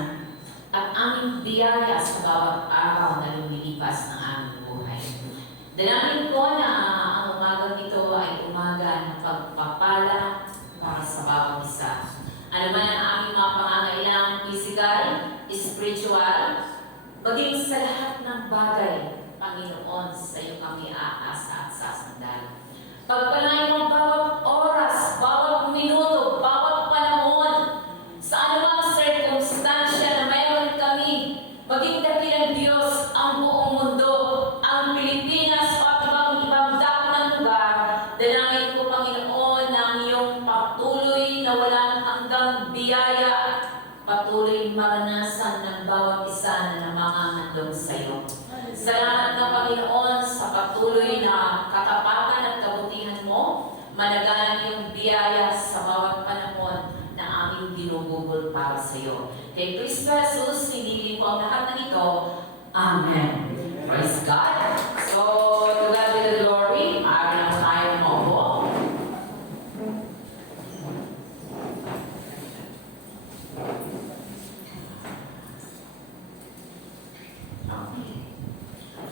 karanasan at aming biyaya sa bawat araw na lumilipas ng aming buhay. Dalangin ko na ang umagang ito ay umaga ng pagpapala para sa bawat isa. Ano man ang aming mga pangangailangan physical, spiritual, maging sa lahat ng bagay, Panginoon, sa iyo kami aasa at sasandal. Pagpalain mo bawat oras, bawat minuto, bawat panahon, sa anumang circumstansya na mayroon kami, maging dakilang Diyos ang buong mundo, ang Pilipinas at ibang dako ng lugar. Dalangin ko, Panginoon, ng iyong patuloy na walang hanggang biyaya, patuloy maranasan ng bawat isa na namangangandong sa iyo. Salamat ka, Panginoon, sa patuloy na katapatan at kabutihan mo, managalan yung biyaya sa bawat panahon na aming ginugugol para sa iyo. Kay Kristo Jesus, hinili ko ang lahat ng ito. Amen. Praise God. So, to God be the glory. Maaari naman tayo maupo.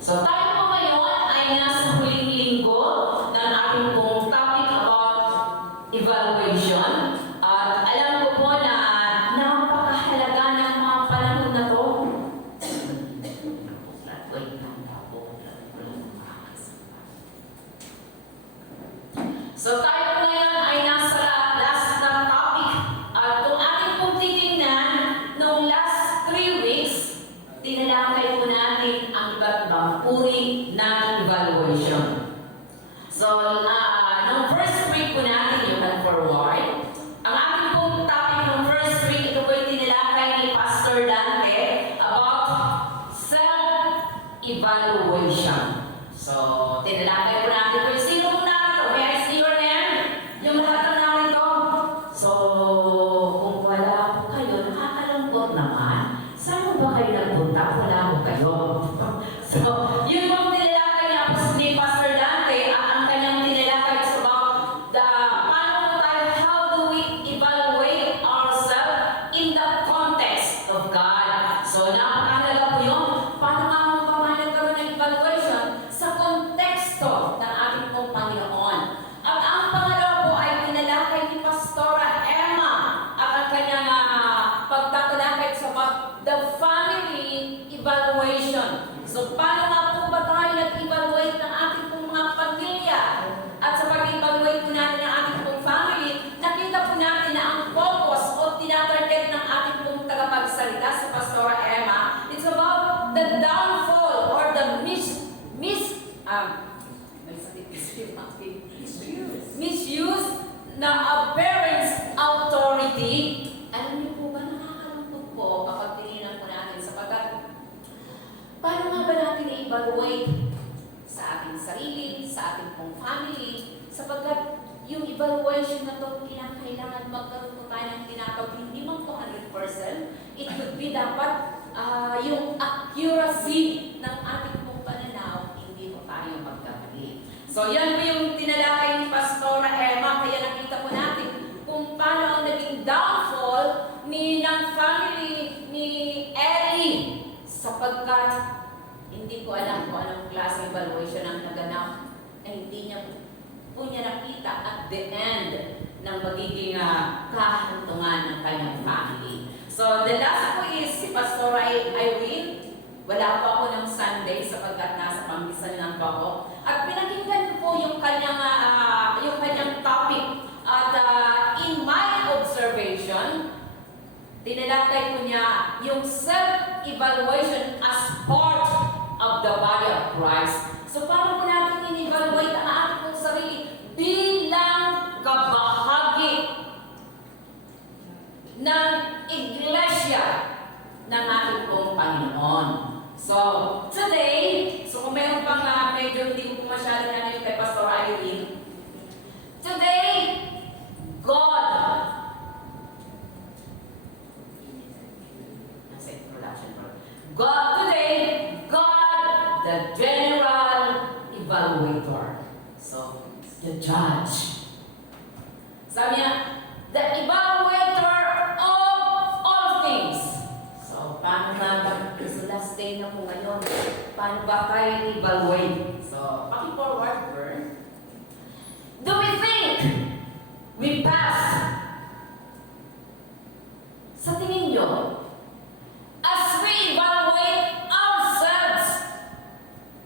So, tayo po ngayon ay nasa huling linggo ng ating pong topic about evaluation. At alam ko po na napakahalaga ng mga panahon na to. So, tayo po ngayon ay nasa last na topic. At kung ating pong titingnan, noong last 3 weeks, tinalakay po natin ang iba't ibang uri ng evaluation. So, nung first week po natin yung forward, ang ating pong topic ng first week, ito po yung tinalakay ni Pastor Dante about self-evaluation. So, tinalakay po natin po yung sino po narito? May I see your name? Yung lahat ng narito. So, kung wala po kayo, nakakalungkot naman. Saan ba kayo nagpunta? Wala ko kayo. So, yun pong tinalakay ni Pastor Dante at ang kanyang tinalakay is about paano tayo, how do we evaluate ourselves in the context of God. So, napakahalaga po yun. Paano nga mo pa nagkaroon ng evaluation sa konteksto ng ating pong Panginoon. At ang pangalawa po ay tinalakay ni Pastora Emma at ang kanyang pagtatalakay sa the family evaluation. So, paano nga po ba tayo nag-evaluate ng ating pong mga pamilya? At sa pag-evaluate po natin ng ating pong family, nakita po natin na ang focus o tinatarget ng ating pong tagapagsalita sa Pastora Emma, it's about the downfall or the misuse na parents' authority. Alam niyo po ba, nakakalungkot po kapag tininan po natin sapagkat paano nga ba natin i-evaluate sa ating sarili, sa ating pong family, sapagkat yung evaluation na ito, kailangan magkaroon po tayo ng tinatawag, hindi man po 100%, it would be dapat yung accuracy ng ating pong pananaw, hindi po tayo magkamali. So yan po yung tinalakay ni Pastora Emma, kaya nakita po natin kung paano ang naging downfall ng family ni Ellie sapagkat hindi ko alam kung anong klase evaluation ang naganap na hindi niya po niya nakita at the end ng magiging kahantungan ng kanyang family. So the last po is si Pastora Irene. Wala pa ako ng Sunday sapagkat nasa Pangasinan lang po ako. At pinakinggan ko po yung kanyang topic. At in my observation, tinalakay ko niya yung self-evaluation as part of the body of Christ. So paano po natin in-evaluate ang ating pong sarili bilang kabahagi ng iglesia ng ating pong Panginoon. So, today, kung mayroon pang medyo hindi ko masyado na yung kay Pastor Irene, today, God, the general evaluator. So, the judge. Sabi niya, the evaluator of all things. Day na po ngayon. Paano ba tayo evaluate? So, paki-forward, Vern. Do we think we pass? Sa tingin nyo, as we evaluate ourselves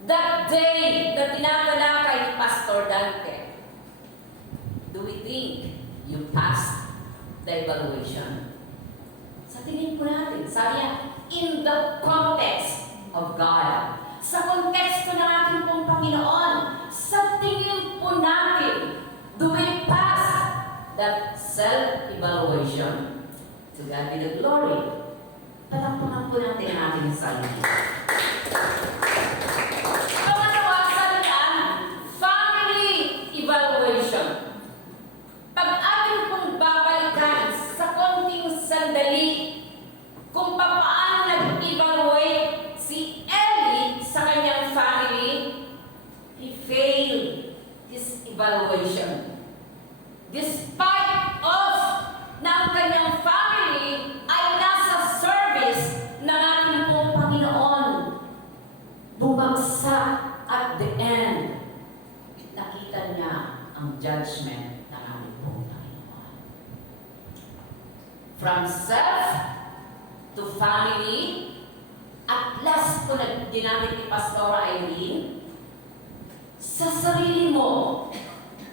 that day na tinatalakay ni Pastor Dante, do we think you passed the evaluation? Sa tingin po natin, sabi niya, in the context of God. Sa konteksto ng ating pong Panginoon, sa tingin po natin, do we pass that self-evaluation? To God be the glory. Palakpakan po natin ang ating sarili. Pangalawa, salitaan, family evaluation. Pag ating pong babalikan sa konting sandali, kung paano nag-evaluate si Eli sa kanyang family, he failed his evaluation. Despite of na ang kanyang family ay nasa service ng ating pong Panginoon, bumagsak at the end, nakita niya ang judgment ng ating pong Panginoon. From self to family, at last po na ginamit ni Pastor Irene, sa sarili mo,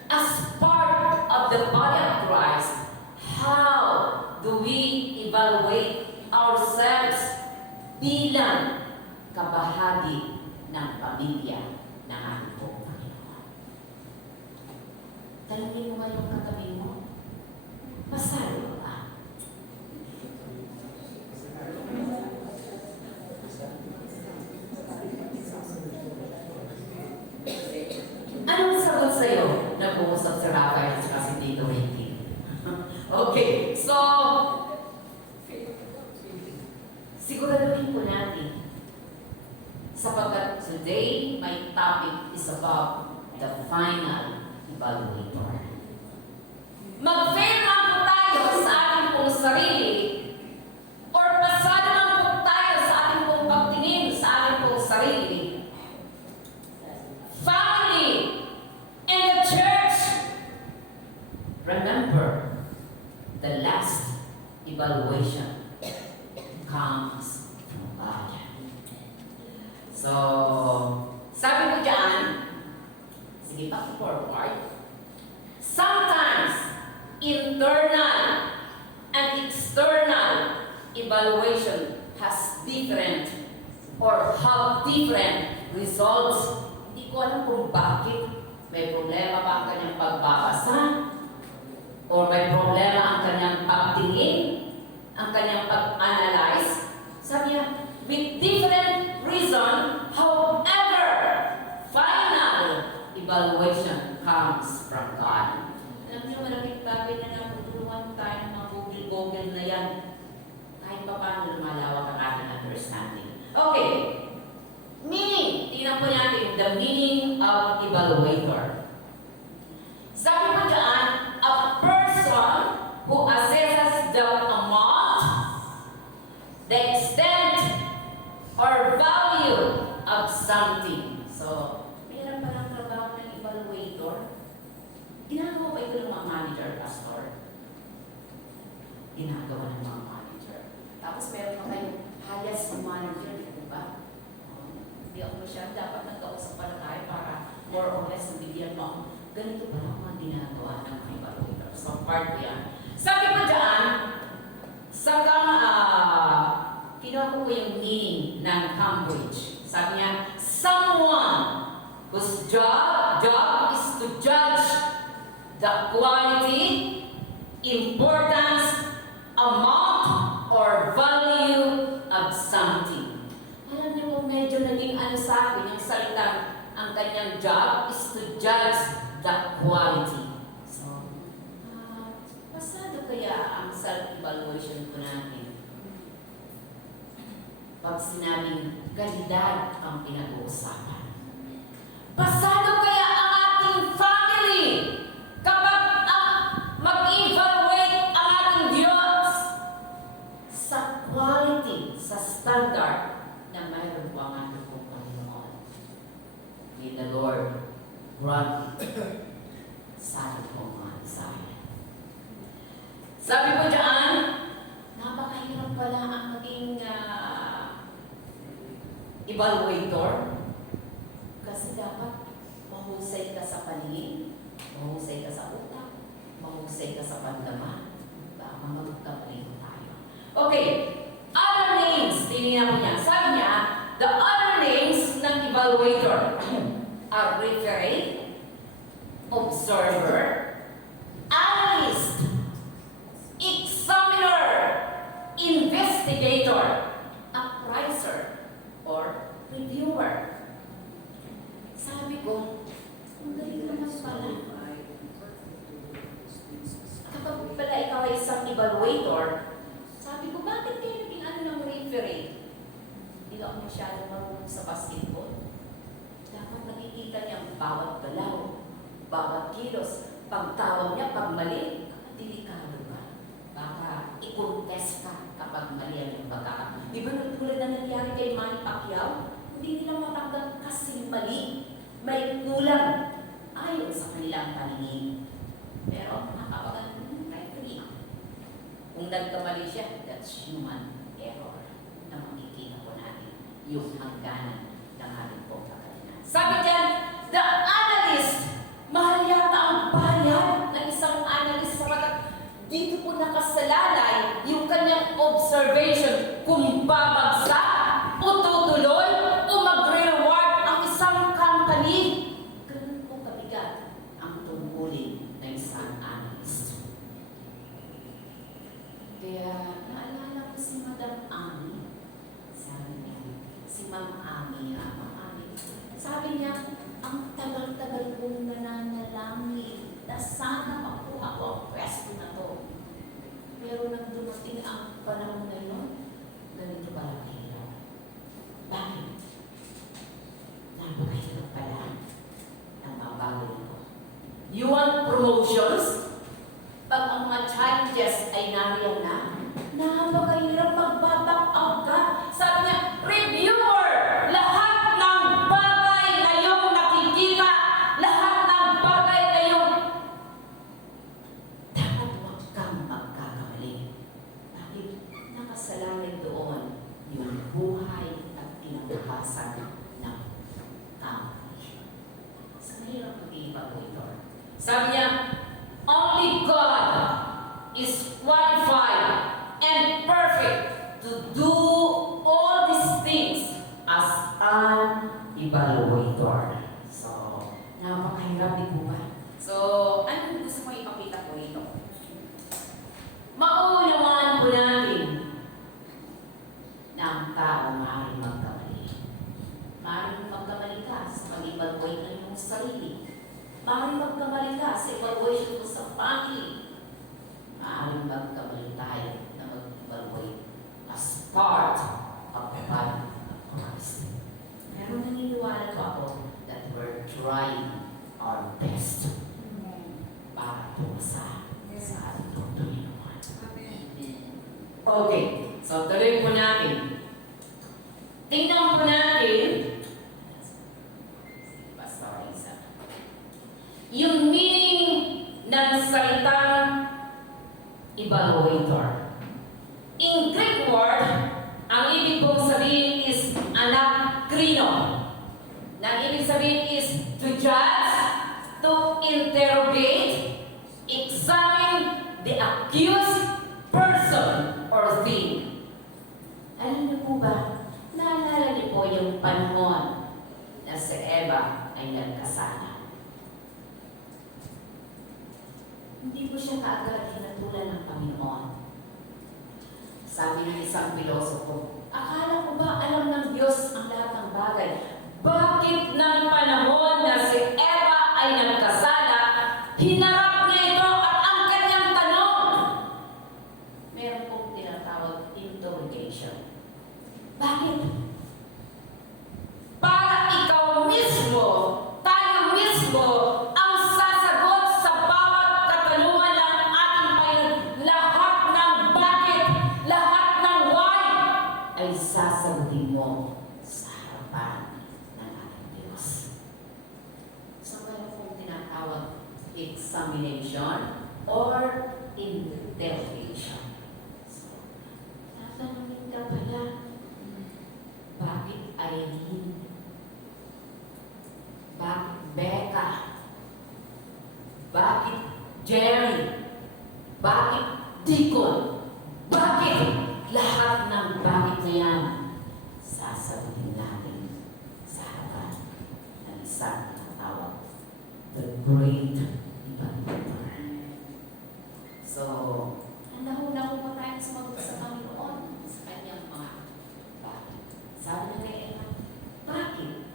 as part of the body of Christ, how do we evaluate ourselves bilang kabahagi ng pamilya ng ating pong Panginoon? Tanungin mo ngayong katabi mo, masalo ba? Anong sagot sa'yo na pumusap sa Rafael at si Tito Ricky? Okay, so, siguraduhin po natin sapagkat today, my topic is about the final evaluator. Mag-fail lang po tayo sa ating pong sarili or pasado lang po tayo sa ating pong pagtingin sa ating pong sarili. Family and the church, remember, the last evaluation comes from God. So, sabi ko dyan, sige pa forward, sometimes internal and external evaluation has different or have different results. Hindi ko alam kung bakit. May problema ba ang kanyang pagbabasa? O may problema ang kanyang pagtingin? Ang kanyang pag-analyze? Sabi niya, with different reason, however, final evaluation comes from God. Alam niyo, malaking bagay na natutulungan tayo ng mga Google na yan. Kahit pa paano lumalawak ang ating understanding. Okay. Meaning, tingnan po natin, the meaning of evaluator. Sabi po dyan, a person who assesses the amount, the extent, or value of something. So, mayroon pa ng trabaho ng evaluator. Ginagawa pa ito ng mga manager, pastor. Ginagawa ng mga manager. Tapos meron pa kayong highest manager, di ba? Hindi ako siya, dapat nagkausap pala tayo para more or less nabigyan mo ako. Ganito pa lang mga ginagawa ng mga evaluator. So, part ko yan. Sabi ko dyan, kinuha ko po yung meaning ng Cambridge. Sabi niya, someone whose job is to judge the quality, importance, amount, or value of something. Alam niyo po, medyo naging sa akin yung salitang ang kanyang job is to judge the quality. So, pasado kaya ang self-evaluation po natin? Pag sinabing kalidad ang pinag-uusapan. Pasado kaya ang ating family kapag mag-evaluate ang ating Diyos sa quality, sa standard na mayroon May the Lord grant sabi ko mga sa akin. Sabi ko dyan, napakahirap pala ang maging evaluator. Kasi dapat mahusay ka sa paningin, mahusay ka sa utak, mahusay ka sa pandama. Baka magkamali tayo. Okay, other names, tinignan ko niya. Sabi niya, the other names ng evaluator are referee, observer, analyst, examiner, investigator, appraiser, or reviewer. Sabi ko, ang galing naman pala. Kapag pala ikaw ay isang evaluator, sabi ko, bakit kayo naging ano ng referee? Hindi ako masyadong marunong sa basketball. Dapat nakikita niya ang bawat galaw, bawat kilos, pagtawag niya, pag mali, delikado ka. Baka i-contest ka kapag mali ang pagkaka. Di ba tulad na nangyari kay Manny Pacquiao? Hindi nila matanggap kasi mali. May kulang ayon sa kanilang paningin. Pero nakapagandang referee. Kung nagkamali siya, that's human error na makikita po natin yung hangganan ng ating pong kakalinan. Sabi dyan, the analyst, mahal yata ang bayad ng isang analyst sapagat dito po nakasalalay yung kanyang observation kung babagsak o tutuloy o magre-reward ang isang company. Ganun po kabigat ang tungkulin ng isang analyst. Kaya naalala ko si Madam Ami. Sabi niya, si Ma'am Ami, Ma'am Ami. Sabi niya, ang tagal-tagal kong nananalangin na sana makuha ko ang pwesto na to. Pero nang dumating ang panahon na yun, ganito pala kahirap. Bakit? Napakahirap pala ng mga bagay ko. You want promotions? Pag ang mga challenges ay nariyan na, napakahirap magbaback out ka. Sabi niya, reviewer! Lahat ng bagay na iyong nakikita, lahat ng bagay na iyong dapat huwag kang magkakamali. Dahil nakasalalay doon yung buhay at kinabukasan ng tao. Sa mahirap mag-evaluator. Sabi niya, only God is qualified and perfect to do all these things as an evaluator. So, napakahirap din po ba? So, ano gusto mo ipakita ko ito? Maunawaan po natin na ang tao maaaring magkamali. Maaaring magkamali ka sa pag-evaluate ng iyong sarili. Maaaring magkamali ka sa evaluation mo sa family. Maaaring magkamali tayo na mag-evaluate as part of the body of Christ. Pero naniniwala ko ako that we're trying our best para po sa ating pagtulungan. Okay, so tuloy po natin. Tingnan po natin yung meaning ng salitang evaluator. In Greek word, ang ibig pong sabihin is anakrino. Nang ibig sabihin is to judge, to interrogate, examine the accused person or thing. Alam niyo po ba, naalala niyo po yung panahon na si Eva ay nagkasala. Hindi po siya kaagad hinatulan ng Panginoon. Sabi ng isang pilosopo, akala ko ba alam ng Diyos ang lahat ng bagay? Bakit ng panahon na si Eva ay nagkasala, hinarap niya ito at ang kanyang tanong? Meron pong tinatawag interrogation. Bakit? Para ikaw mismo, tayo mismo, ang sasagot sa bawat katanungan ng ating Panginoon. Lahat ng bakit, lahat ng why, ay sasagutin mo sa harapan ng ating Diyos. tawag examination or interrogation. So, tatanungin ka pala, bakit Eileen? Bakit Becca? Bakit Jerry? Bakit Deacon? Bakit? Lahat ng bakit na yan, sasabihin natin sa harapan ng isang tawag, the great evaluator. So, handa-handa po tayo sumagot sa Panginoon sa kanyang mga bakit. Sabi na kay Eva, bakit?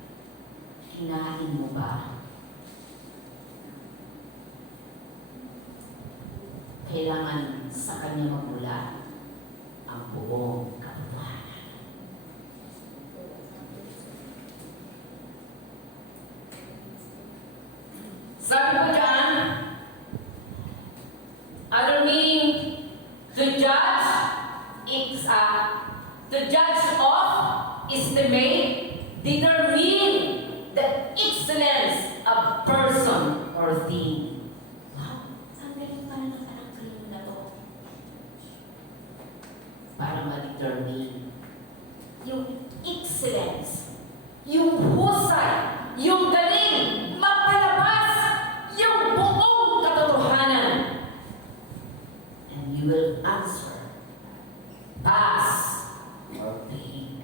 Kinain mo ba? Kailangan sa kanya magmula ang buong katotohanan. Sabi ko dyan, alaming the judge of estimate, determine the excellence of person or thing. Wow, ang galing pala ng pananggaling na to. Para ma-determine yung excellence, yung husay, yung galing, mapalabas yung buong katotohanan. And you will answer, pass or fail.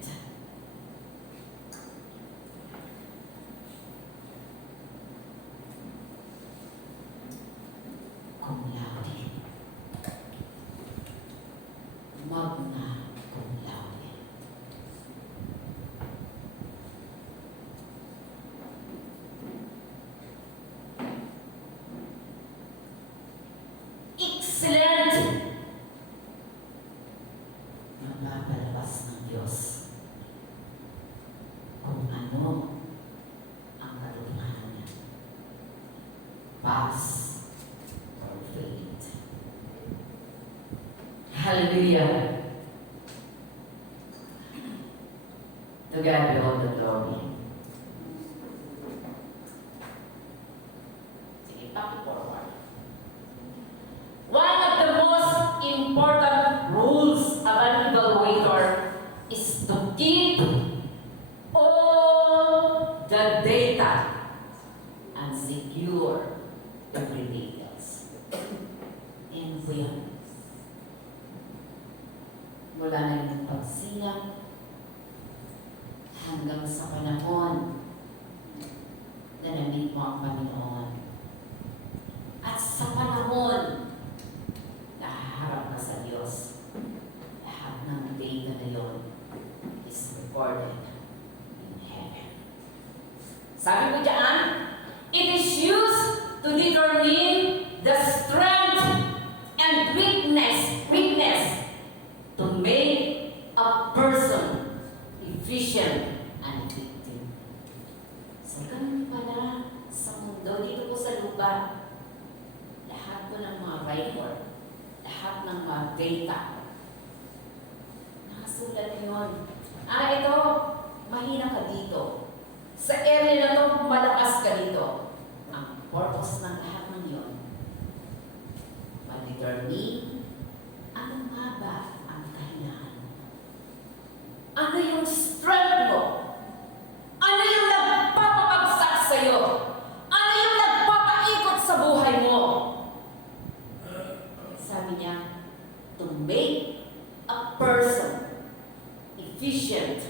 Cum laude. Magna cum laude. Excellent! Magpapalabas ng Diyos kung ano ang katotohanan niya. Pass or fail. Hallelujah! To God be all the glory. Sige, paki-forward. One of the most important rules of an evaluator is to keep all the data and secure the details. And po yan. Mula na yung pagsilang hanggang sa panahon na na-meet mo ang Panginoon. At sa panahon nahaharap ka sa Diyos, lahat ng data na yun is recorded in heaven. Sabi ko dyan, it is used to determine the strength and weakness to make a person efficient and effective. So, ganun pala sa mundo, dito po sa lupa, lahat po ng mga record, lahat ng mga data, nakasulat na yun. Ito, mahina ka dito. Sa area na to, malakas ka dito. Ang purpose ng lahat ng yun, ma-determine ano nga ba ang kailangan mo. Ano yung strength mo? Ano yung nagpapabagsak sa'yo? Ano yung nagpapaikot sa buhay mo? Sabi niya, to make a person efficient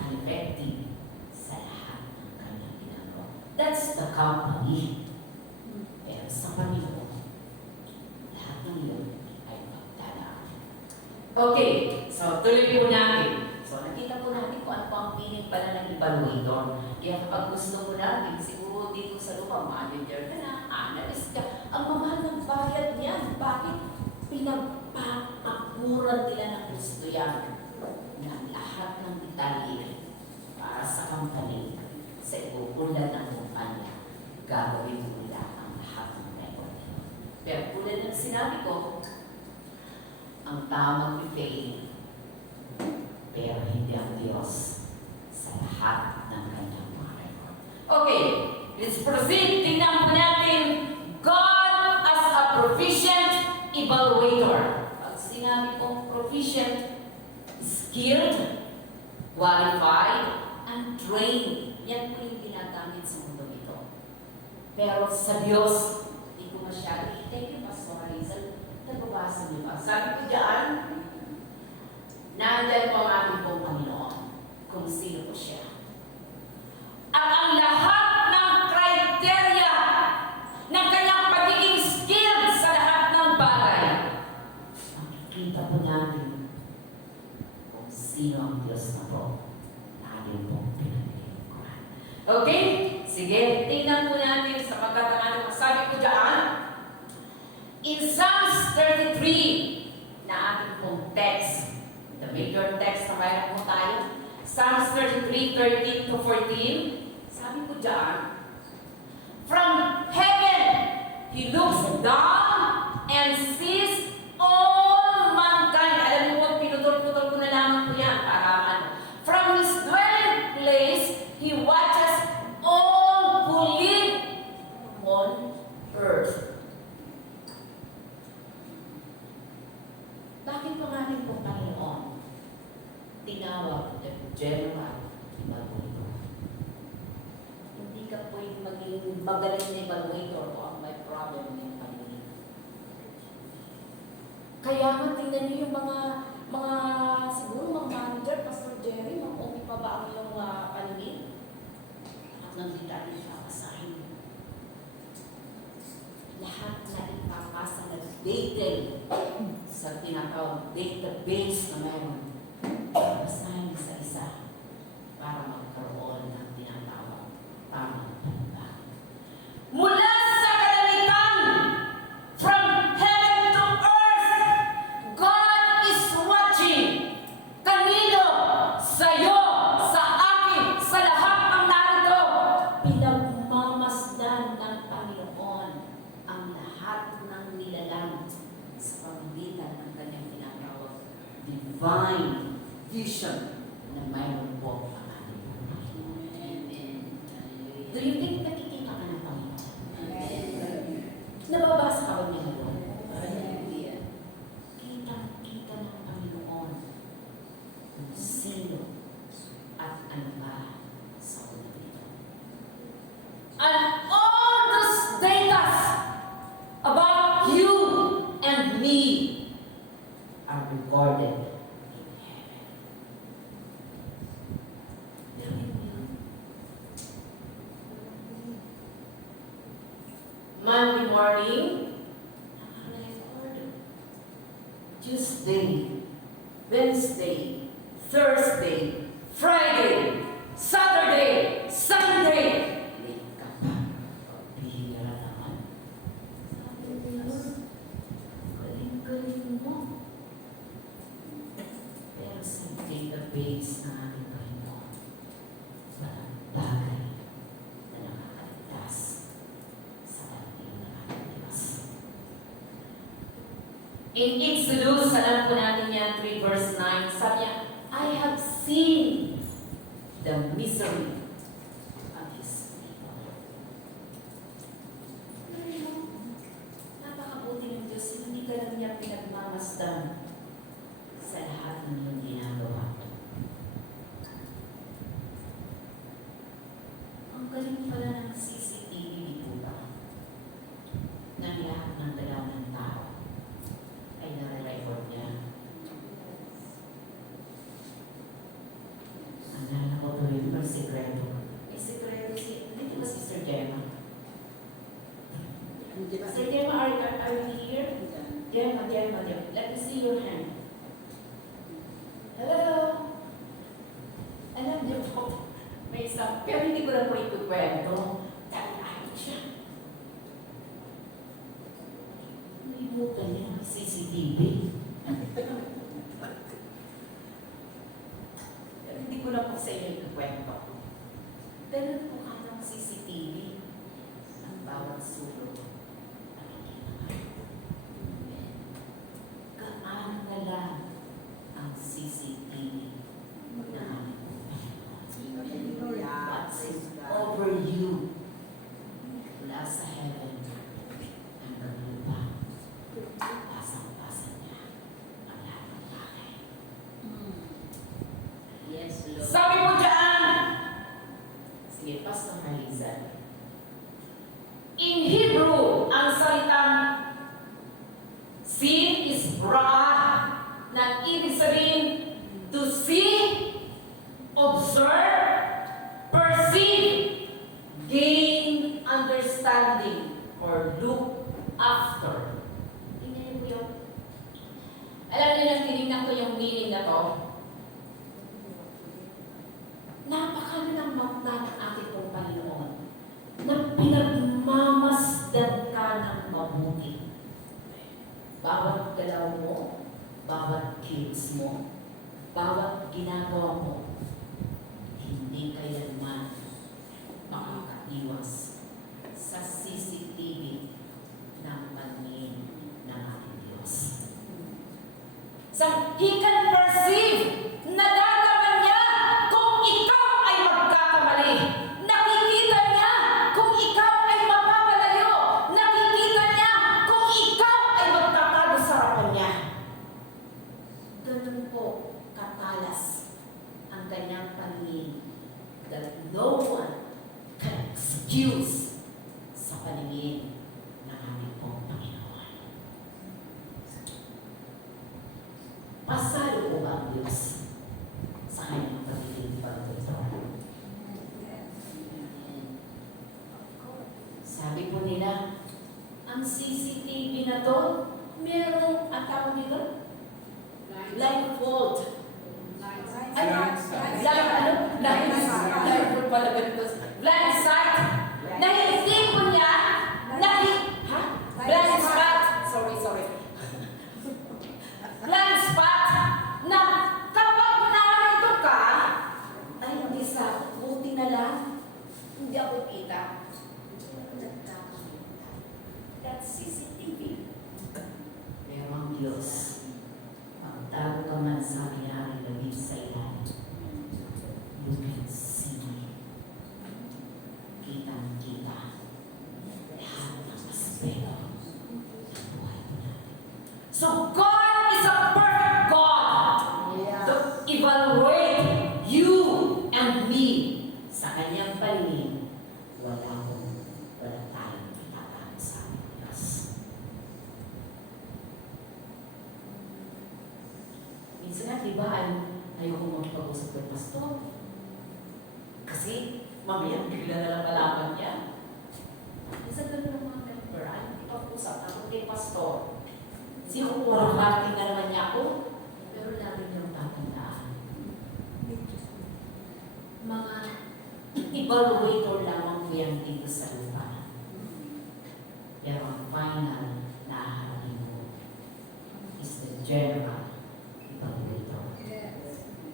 and effective sa lahat ng kanyang ginagawa. That's the company. Pero sa Panginoon, lahat ng yun ay pagtalaan. Okay, so tuloy po natin. So nakita po natin kung ano po ang meaning pala ng evaluator. Kaya kapag gusto mo natin, siguro dito sa lupa, manager ka na, analyst ka, ang mamahal ng bayad niyan. Bakit? Pinagpapakuran nila ng gusto yan na lahat ng detalye para sa company, sa ipupulan ng kumpanya, gagawin mo nila ang lahat ng record. Pero tulad ng sinabi ko, ang tamang fail, pero hindi ang Diyos sa lahat ng kanyang mga record. Okay, let's proceed. Tingnan po natin, God as a proficient evaluator. Pag sinabi kong proficient, skilled, qualified, and trained. Yan po yung ginagamit sa mundo ito. Pero sa Diyos, hindi ko masyado. Thank you, Pastor Hazel. Nababasa niyo ba? Sabi ko dyan, nandyan po ang ating pong Panginoon kung sino po siya. At ang lahat ng criteria ng kanyang pagiging skilled sa lahat ng bagay, makikita po natin kung sino ang Diyos na po na ating pong pinag-iikuan. Okay? Sige, tingnan po natin sa pagkatanahan. Sabi ko dyan, in Psalms 33 na ating pong text, the major text na mayroon po tayo, Psalms 33, 13 to 14, sabi ko dyan, from heaven, He looks down and sees all mankind. Alam mo po, pinutol-putol ko na lamang po yan para ano. From His dwelling place, He watches all who live on earth. Bakit pa nga rin po Panginoon tinawag the general evaluator? Hindi ka pwede maging magaling na evaluator o ang may problem ng pamilya. Kaya nga tingnan niyo yung mga siguro mga manager, Pastor Jerry, mga okay pa ba ang iyong paningin? At nagdita rin siya kasahin. Lahat na ipapasa na detail sa tinatawag database na mayroon. Basahin isa-isa para magkaroon ng tinatawag tamang talaba. Mula sa kalamitan, from heaven to earth, God is watching. Kanino? Sa'yo, sa akin, sa lahat ng narito. Pinagmamasdan ng Panginoon ang lahat ng nilalang sa pamamagitan ng kanyang tinatawag divine vision na mayroon po ang ating Panginoon. Amen. Do you think nakikita ka ng Panginoon? Amen. Nababasa ka ba niya doon? Kitang-kita ng Panginoon kung sino at ano ba sa ulo nito. And all those data about you and me are recorded. Monday morning, naka-record. Tuesday, Wednesday, Thursday, Friday, Saturday, Sunday. Late ka pa. Bihira naman. Sabi ko yun, galing-galing mo. Pero sa database na ating Panginoon, walang bagay na nakakaligtas sa ating nakalipas. In Exodus, alam po natin yan, 3 verse 9, sabi niya, I have seen the misery of His people. Napakabuti ng Diyos, hindi ka lang niya pinagmamasdan sa lahat ng iyong ginagawa. Ang galing pala ng CCTV, di po ba? Ng lahat ng dalaw ng tao ay nare-record niya. Ang lala ko to rin, may sikreto. May sikreto dito ba Sister Gemma? Sister Gemma, are you here? Gemma. Let me see your hand. Hello? Alam niyo po, may isang, pero hindi ko na po ikukwento. Dahil siya. Nalimutan niya ang CCTV. Pero hindi ko na po sa inyo ikukwento. Ganun po ka ng CCTV ang bawat sulok. Gaano ka lang ang CCTV na what's over you reason. In Hebrew, ang salitang sin is ra'ah, na ibig sabihin to see, observe, perceive, gain understanding, or look after. Tingnan niyo po yun. Alam niyo na, tinignan ko yung meaning na to. Napakalamang ng ating pong Panginoon na pinagmamasdan ka ng mabuti. Bawat galaw mo, bawat kilos mo, bawat ginagawa mo, hindi kailanman makakaiwas sa CCTV ng paningin ng ating Diyos. So, He can perceive, nadadaman niya kung ikaw ay magkakamali. Nakikita niya kung ikaw ay mapapalayo. Nakikita niya kung ikaw ay magtatalo sa harapan niya. Ganun po katalas ang kanyang paningin that no one can excuse sa paningin ng ating pong Panginoon. Pasalo po ba ang Diyos sa kanyang pagiging pagtutor? Sabi po nila, ang CCTV na to, merong, ang tawag nito? Blindfold. Ay, blindfold pala ganito. Blind sight. Na hindi po niya, blind spot. Sorry. Blind spot na kapag narito ka, ay hindi sa buti na lang, hindi ako kita. That's CCTV. Pero ang Diyos, magtago ka man sa nangyari labing sa ilan, you can see, kitang-kita, lahat ng aspeto ng buhay mo natin. So God is a perfect God to evaluate you and me sa kanyang paningin. Wala tayong itatago sa ating Diyos. Minsan nga, diba, ayoko magpag-usap kay pastor. Kasi, mamaya, bigla na lang malaman niya. Minsan ganun ng mga member, ipag-usap ako kay pastor. Siguro parang parating na naman niya ako, pero lagi niyang tatandaan. Mga evaluator lamang po yan dito sa lupa. Pero ang final na aharapin mo is the general evaluator.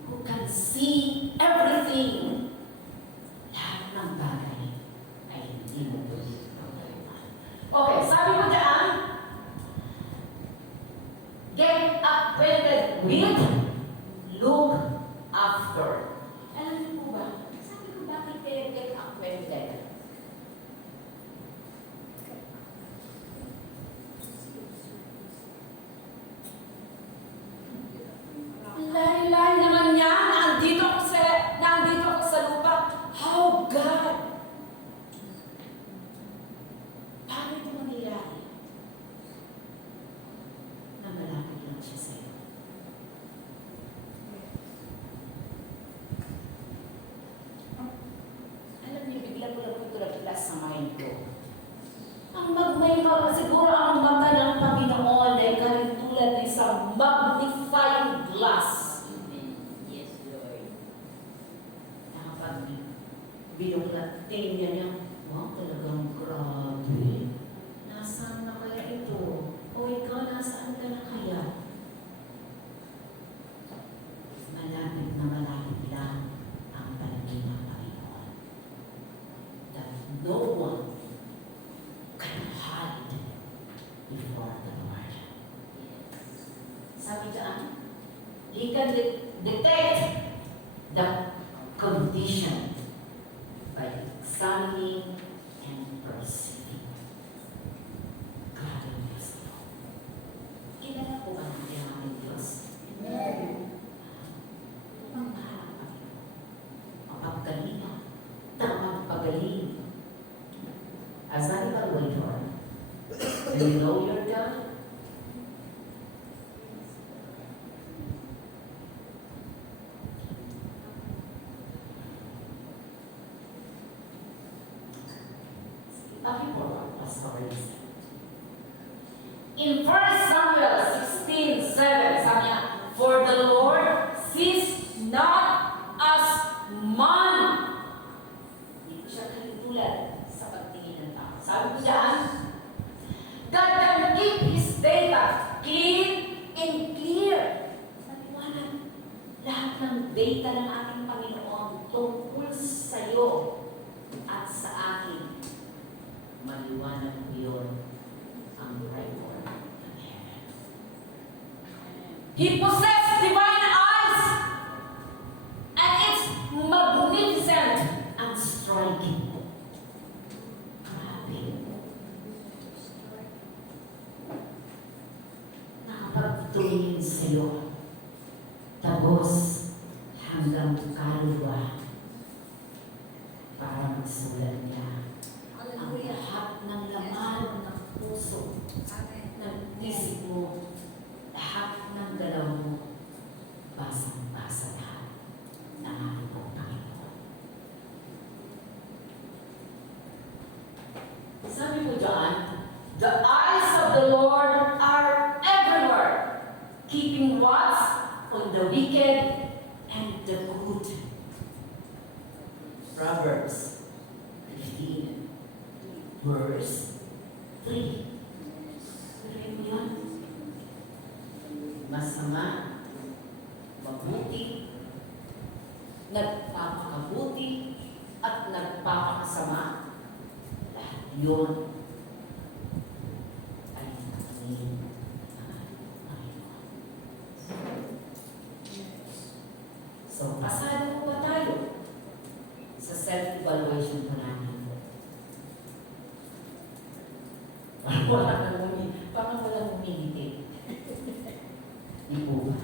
Who can see everything. Lahat ng bagay ay hindi mo pwede pagkailan. Okay, sabi mo dyan, get acquainted with, look after. Alam niyo po ba? Sabi ko, bakit kayo get acquainted? Lahi-lahi naman niya, nandito ako sa lupa. How God? Paano ito mangyayari? Na malapit lang siya sa iyo. Alam niyo, bigla ko lang ito nag-class sa mind ko. Siguro ang mata ng Panginoon ay tulad ng isang magnifying glass. Yes, Lord. Nakapag binuklat-tingin niya, wow, talagang grabe. Nasaan na kaya ito? O ikaw, nasaan ka na kaya? Malapit na malapit lang ang paningin ng Panginoon. That no one can hide before the Lord. Sabi dyan, He can detect the condition by examining and perceiving. Grabe ang Diyos ito. Kilala po ba natin ang ating Diyos? Amen. Ang mahal ang Panginoon. Mapagkalina, tamang pagaling, As an evaluator, do you know your God? In 1 Samuel 16:7, sabi niya, for the Lord sees not as man. Hindi ko siya katulad sa pagtingin ng tao. Sabi ko dyan, God can keep His data clean and clear. Natiwanan, lahat ng data ng ating Panginoon tungkol sa iyo at sa akin. Maliwanag ko yun ang record ng heaven. He possessed divine eyes, and it's magnificent and striking. Grabe. Nakapagtuloy sa iyo, tagos hanggang kaluluwa para magsulat niya ang lahat ng laman ng puso, ng isip mo, lahat ng galaw mo, basang-basa lahat ng ating Panginoon. Sabi mo dyan, the eyes of the Lord are everywhere, keeping watch on the wicked and the good. Proverbs 15, verse 3. Tuloy mo yan. Masama, mabuti, nagpapakabuti, at nagpapakasama. Lahat yun ay nakatingin ng Panginoon. So, pasado po ba tayo sa self-evaluation po namin? Parang walang humility. Di po ba?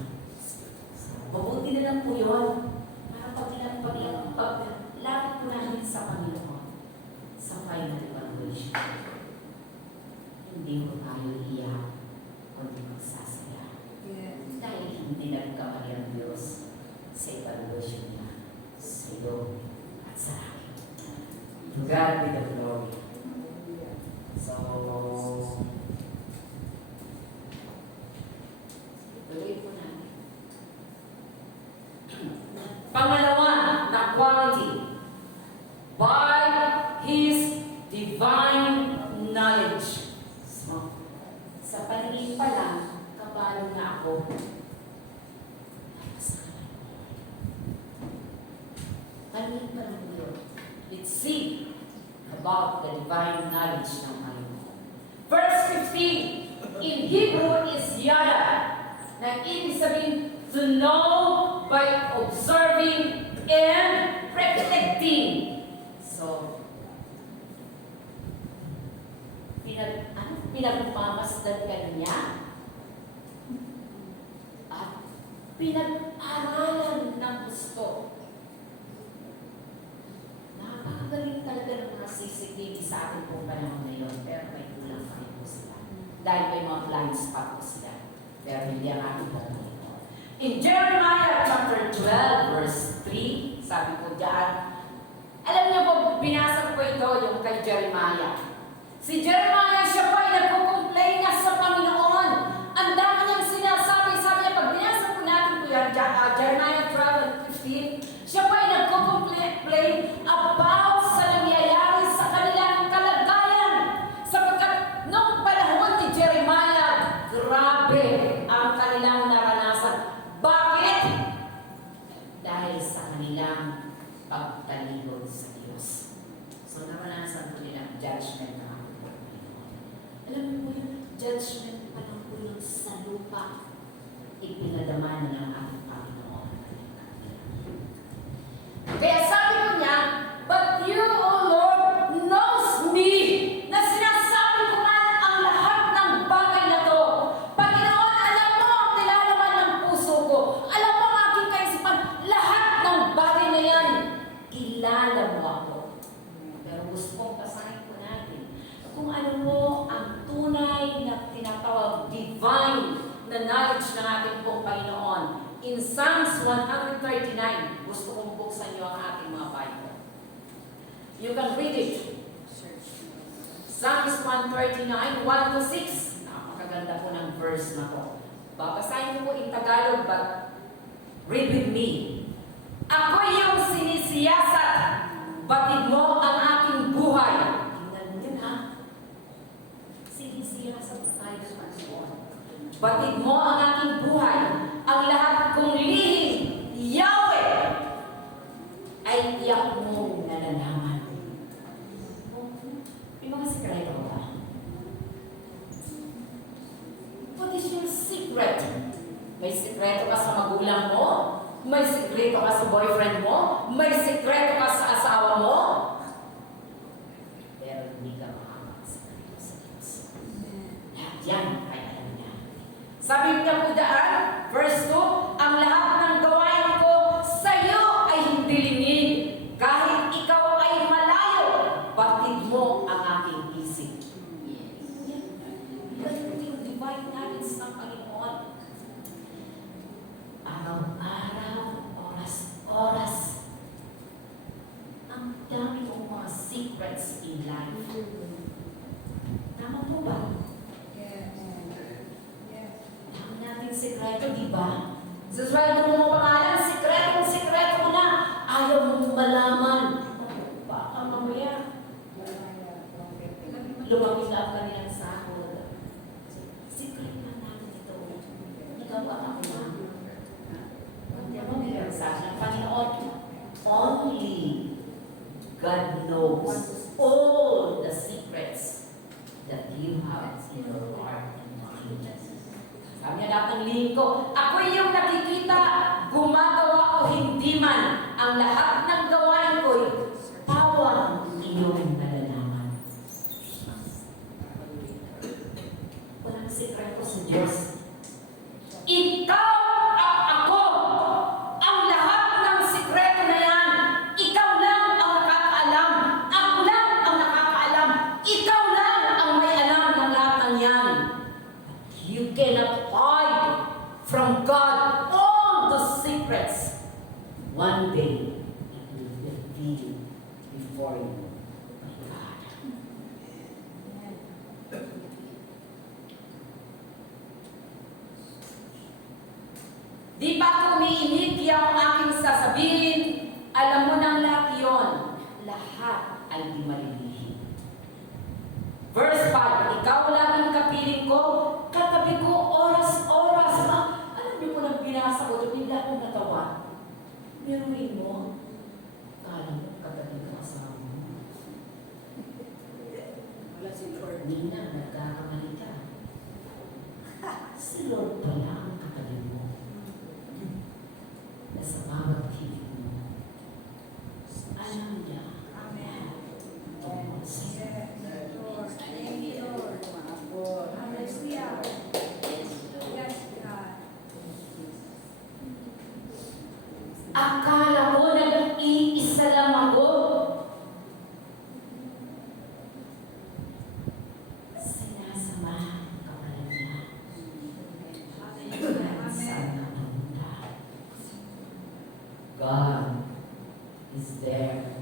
Mabuti na lang po yun. Para lapit po namin sa Panginoon sa final evaluation. Hindi ko tayo iyak kundi magsasaya. Dahil hindi nagkamali ang Diyos sa evaluation niya sa iyo at sa akin. To God be the glory. So, tuloy po natin. Pangalawa na quality, by His divine knowledge. So, sa paningin pa lang, kabalo na ako. Paningin pa lang yun. Let's see about the divine knowledge ng Panginoon. Verse 15, in Hebrew is yada, na ibig sabihin to know by observing and reflecting. So, pinagmamasdan ka niya at pinag-aralan ng gusto. Nakakagaling talaga ng mga CCTV sa ating pong panahon na yun, pero may kulang pa rin po sila. Dahil may mga blind spot po sila. Pero hindi ang ating Panginoon. In Jeremiah chapter 12, verse 3, sabi ko dyan, alam niyo po, binasa ko ito yung kay Jeremiah. Si Jeremiah, siya po ay nagko-complain niya sa Panginoon. Ang dami niyang sinasabi. Sabi niya, pag binasa po natin po yan, Jeremiah 12 and 15, siya po ay nagko-complain about sa nangyayari sa kanilang kalagayan. Sapagkat noong panahon ni Jeremiah, grabe ang kanilang naranasan. Bakit? Dahil sa kanilang pagtalikod sa Diyos. So, naranasan po nilang judgment ng ating Panginoon. Alam mo yun, judgment pa lang po yung sa lupa. Ipinadama na ng ating Panginoon. Kaya sabi ko niya, but you, O Lord, knows me, na sinasabi ko man ang lahat ng bagay na to. Panginoon, alam mo ang nilalaman ng puso ko. Alam mo ang aking kaisipan, lahat ng bagay na yan, kilala mo ako. Pero gusto kong basahin ko natin You can read it. Psalms 139, 1 to 6. Napakaganda po ng verse na to. Babasahin ko po in Tagalog, but read with me. Ako yung sinisiyasat, batid mo ang aking buhay. Tingnan mo yun, ha? Sinisiyasat na tayo sa Panginoon. Batid mo ang aking buhay. Ang lahat kong lihim, Yahweh, ay tiyak mo nalalaman. May mga sikreto ba? What is your secret? May sikreto ka sa magulang mo? May sikreto ka sa boyfriend mo? May sikreto ka sa asawa mo? Pero hindi ka makakasikrito sa Diyos. Lahat yan ay alam niya. Sabi niya po daan, verse 2, ang lahat ng gawain ko sa iyo ay hindi lingid. Kahit ikaw ay malayo, batid mo ang aking isip. Yan yung divine knowledge ng Panginoon. Araw-araw, oras-oras, ang dami mong mga secrets in life. Tama po ba? Dami nating sekreto, di ba? Sa sweldo mo pangalan, sekreto mo na. Ayaw mong malaman. Baka mamaya, lumapit na ang kanilang sahod. Secret na natin ito. Ikaw at ako na. Hindi mo nilasahan ng Panginoon. Only God knows all the secrets that you have in your heart and mind. Sabi niya lahat ng lingko, ako yung nakikita, gumagawa o hindi man, ang lahat ng gawain ko'y tawang iyong nalalaman. Walang sikreto sa Diyos. Ikaw at ako, ang lahat ng sikreto na yan, ikaw lang ang nakakaalam. Ako lang ang nakakaalam. Ikaw lang ang may alam ng lahat ng yan. You cannot hide from God all the secrets. One day, it will reveal before you by God. Di ba umiinit yung aking sasabihin? Alam mo nang lahat yun. Lahat ay di malilihim. Verse 5, ikaw laging kapiling ko, katabi ko oras-oras. Alam niyo po nang binasa ko, bigla akong natawa. Meron mo, kala mo, katabi ko kasama mo. Wala si Lord. Hindi na, nagkakamali ka. Si Lord pala ang katabi mo. Nasa bawat hilig mo. Alam niya. Amen. Tungkol sa'yo. Lord. Thank you, Lord. Hallelujah. Yes, God. Akala mo nag-iisa lang ako. Sinasamahan ka pala niya. Saan ka namunta? God is there.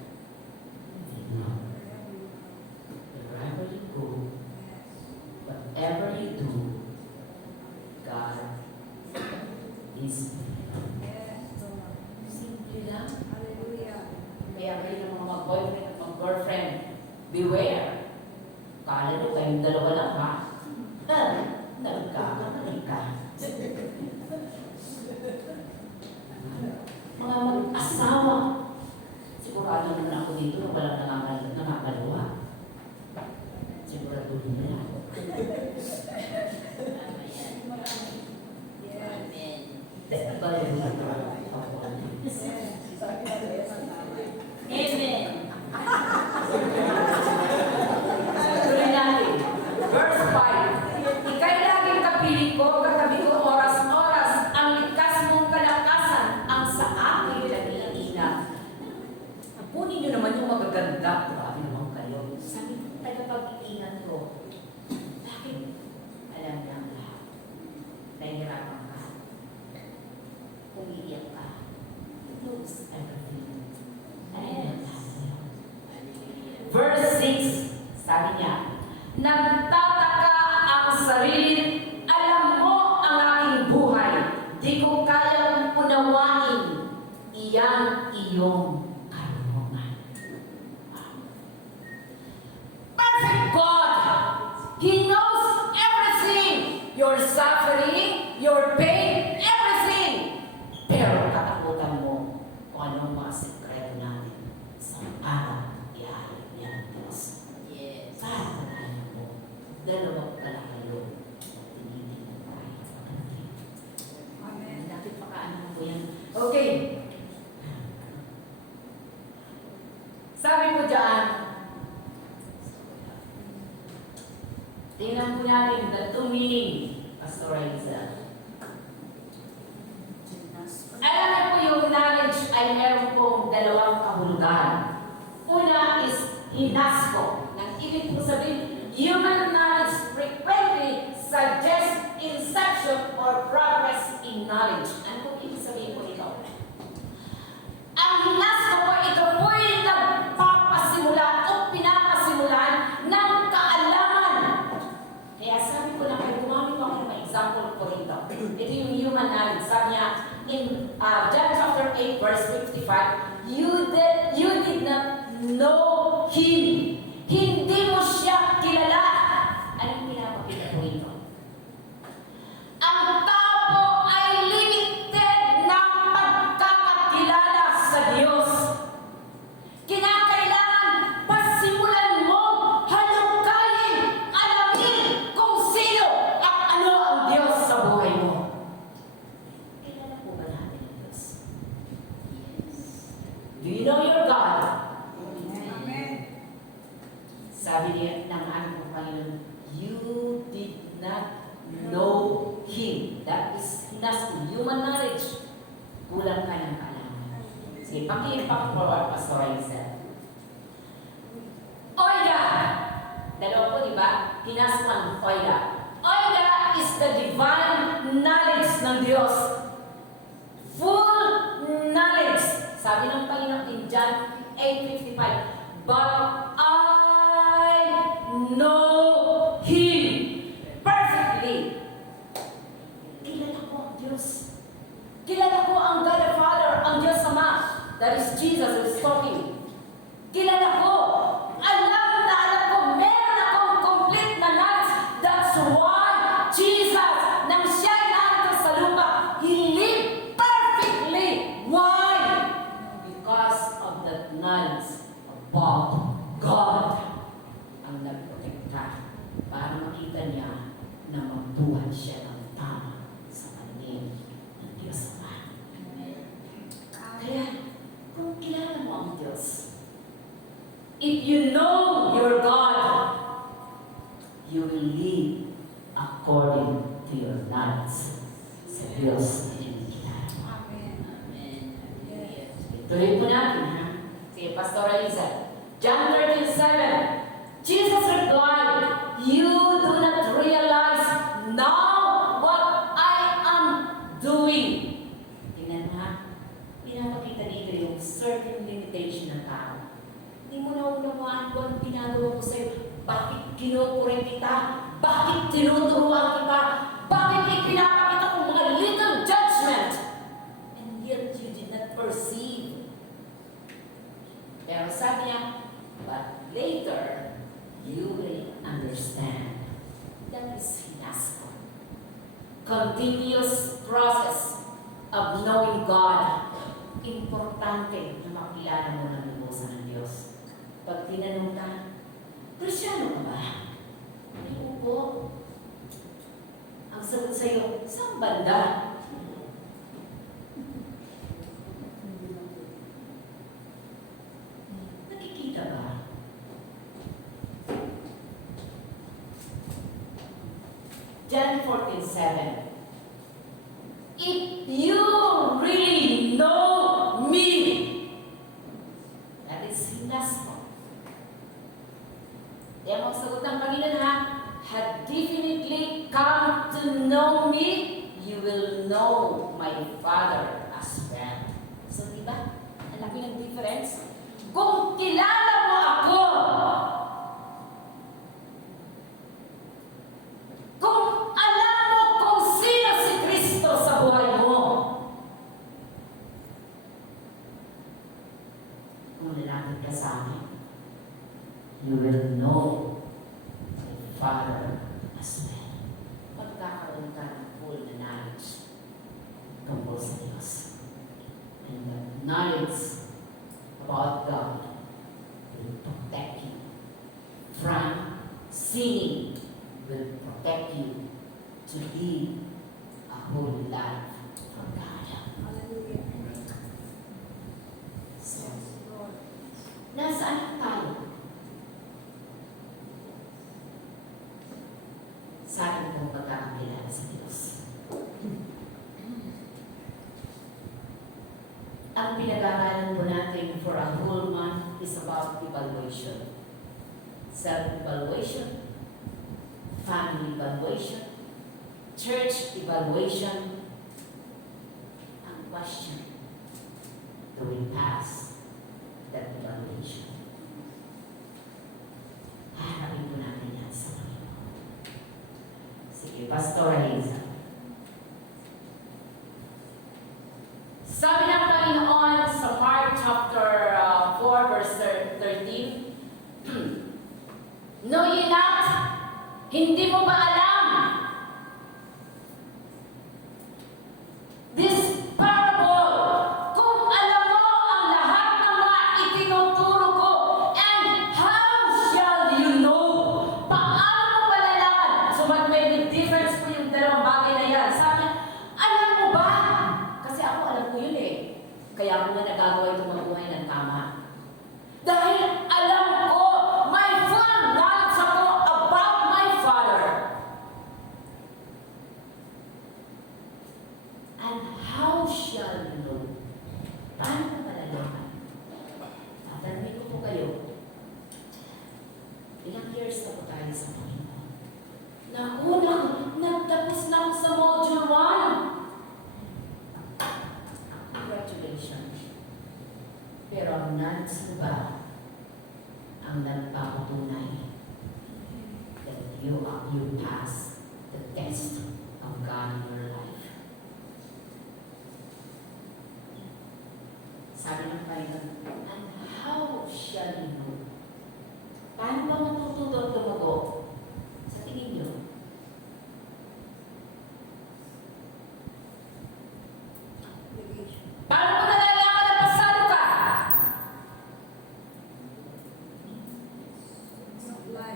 Wherever you go, whatever you do, God is there. Yes, Lord. Simple lang. Hallelujah. Kaya kayo ng mga boyfriend at mga girlfriend, beware. Kala nyo kayong dalawa lang, ha? Nagkakamali ka. Mga mag-asawa, sigurado na mong karunungan. Perfect God! He knows everything! Your suffering, your pain, everything! Pero katakutan mo kung anong mga sekreto natin sa araw iahayag niya ng Diyos. Yes. Para alam mo, dalawa pala kayo at tinitingnan tayo sa kanila. Amen. Dapat pakaanan mo yan. Okay. Sabi ko dyan, tingnan po natin the two meaning, Pastor Aiza. Alam niyo po yung knowledge ay meron pong dalawang kahulugan. Una is hinasko. Nang ibig po sabihin, human knowledge frequently suggests inception or progress in knowledge. Ano po ibig sabihin po ito? Ang hinasko po, ito po yung nagpapasimula o pinapasimulan ng kaalaman. Kaya sabi ko na kayo, gumamit ako ng example po ito. Ito yung human knowledge. Sabi niya, in John chapter 8 verse 55, you did not know Him. Hindi mo siya kilala. Anong pinapakita po ito? Ang tao po ay limited ng pagkakakilala sa Diyos. Kinakailangan pasimulan mo, halukayin, alamin kung sino at ano ang Diyos sa buhay mo. Kilala po ba natin ang Diyos? Yes. Do you know your God? Amen. Sabi niya ng aming Panginoon, you did not know Him. That is human knowledge. Kulang ka ng kaalaman. Sige, pakiipak forward, Pastor Aiza. Oida! Dalawa po, di ba? Hinasok ang Oida. Oida is the divine knowledge ng Diyos. Full knowledge. Sabi ng Panginoon in John 8:55, but I know Him perfectly. Kilala ko ang Diyos. Kilala ko ang God the Father, ang Diyos Ama. That is Jesus who is talking. Kilala ko. Alam ko. Meron akong complete na knowledge. That's why Jesus, nang siya narito sa lupa, He lived perfectly. Why? Because of that knowledge about God ang nagprotekta para makita niya na magbuhay siya ng tama sa paningin ng Diyos Ama. Kaya, kung kilala mo ang Diyos, if you know your God, you will live according to your knowledge sa Diyos na inikilala mo. Amen. Amen. Yes. Tuloy po natin, ha? Sige, Pastor Aiza. John 13:7. Jesus replied, you do not realize now what I am doing. Tingnan mo, ha? Pinapakita dito yung certain limitation ng tao. Hindi mo na unawaan kung anong ginagawa ko sa'yo. Bakit kinukurin kita? Bakit tinuturuan kita? Bakit ipinapakita ko mga little judgment? And yet you did not perceive. Pero sabi niya, but later, you will understand. That is hinasco. Continuous process of knowing God. Importante na makilala mo ng lubusan ng Diyos. Pag tinanong ka, Kristyano ka ba? Ay, opo. Ang sagot sa'yo, saan banda? Nakikita ba? John 14:7. If you really know me, that is hinasco. Kaya magsagot ng Panginoon, ha? Had definitely come to know me, you will know my Father as well. So, di ba? Ang laki ng difference. Kung kilala mo ako, kung alam mo kung sino si Kristo sa buhay mo, kung lalapit ka sa akin, you will know my Father as well. Magkakaroon ka ng full na knowledge tungkol sa Diyos. And the knowledge about God will protect you from sinning, will protect you to live a holy life for God. Hallelujah. So, Yes, Lord. nasaan tayo? Sa ating pong pagkakakilala sa Diyos. Ang pinag-aralan po natin for a whole month is about evaluation. Self-evaluation, family evaluation, church evaluation. Ang question, do we pass that evaluation? Harapin po natin yan sa Panginoon. Sige, Pastor Hazel. Sabi ng Panginoon sa Mark chapter 4 verse 13, Know ye not? Hindi mo ba alam? This parable, kung alam mo ang lahat ng mga itinuturo ko, and how shall you know? Paano mo malalaman? So may big difference po yung dalawang bagay na yan. Sabi, alam mo ba? Kasi ako alam ko yun eh. Kaya ako nga nagagawa itong mga buhay ng tama. Dahil alam ko, my full knowledge ako about my Father. And how shall you know? Paano mo malalaman? Tatanungin ko po kayo, ilang years na po tayo sa Panginoon? Naku, nagtapos na ako sa module 1. Congratulations. Pero ang knowledge ba ang nagpapatunay that you pass the test of God in your life? Sabi ng Panginoon, and how shall you know? Paano ba matututo at lumago? Sa tingin niyo? Paano mo nalalaman na pasado ka? Apply.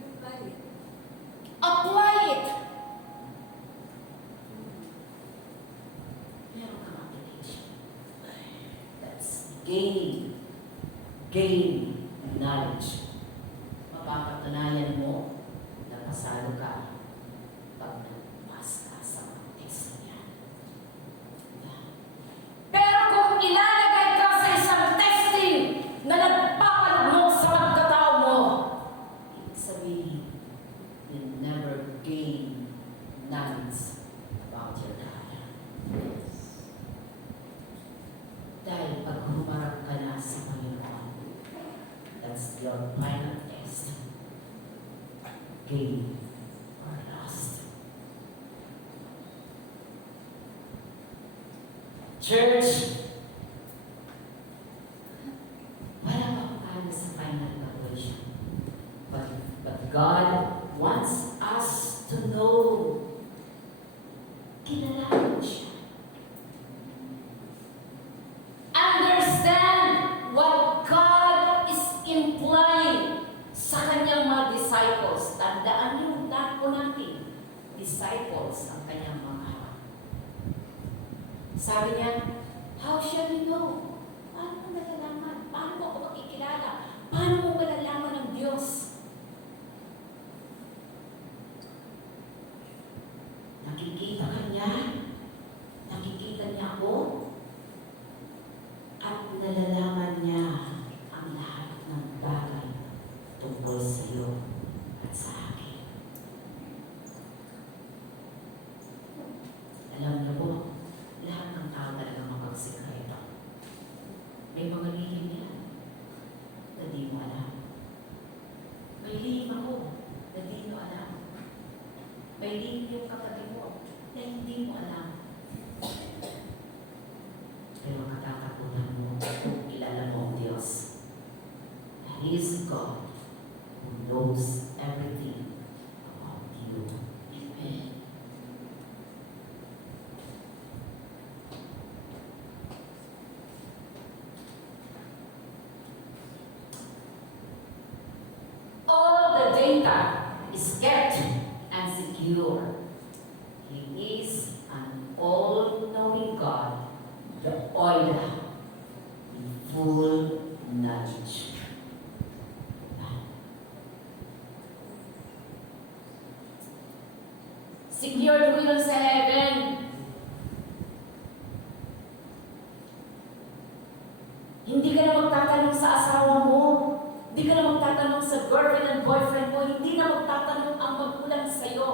Apply it. Apply it. Meron kang application. That's gain knowledge. Mapapatunayan mo na pasado ka pag nag-pass ka sa mga test na yan. Pero kung ilalagay ka sa isang testing na nagpapalugmok sa pagkatao mo, ibig sabihin, you'll never gain knowledge about your God. Dahil pag humarap ka na sa Panginoon, that's your final test. Gain or lost. Church, wala pa akong alam sa final evaluation. But God wants us to know. Kilala mo siya. Understand what God is implying sa kanyang mga disciples. Tandaan yung lahat po natin. Disciples ang kanyang mga harap. Sabi niya, how shall you know? Paano mo malalaman? Paano mo ako makikilala? Paano mo malalaman ng Diyos? Nakikita ka niya? Nakikita niya ako? At nalalaman niya ang lahat ng bagay tungkol sa iyo at sa akin. Alam niyo po, lahat ng tao talaga mapagsikreto. May mga lihim yan na di mo alam. May lihim ako na di mo alam. May lihim yung katabi mo na hindi mo alam. Pero katatakutan mo full knowledge. Secured mo yun sa heaven. Hindi ka na magtatanong sa asawa mo. Hindi ka na magtatanong sa girlfriend and boyfriend mo. Hindi na magtatanong ang magulang sa'yo.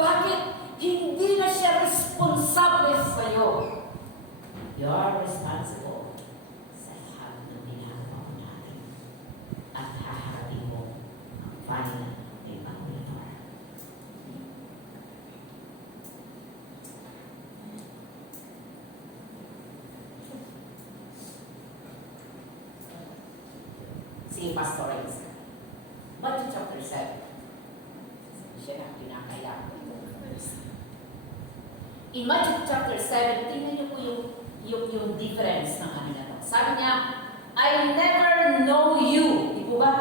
Bakit? Hindi na siya responsable sa'yo. You're responsible sa lahat ng ginagawa mo natin. At haharapin mo ang final evaluator. Si Pastor Reyes. Matthew chapter 7. Siya na kinakaya ko yung verse. In Matthew chapter 7, tingnan niyo po yung difference ng ano na to. Sabi niya, I never know you. Di po ba?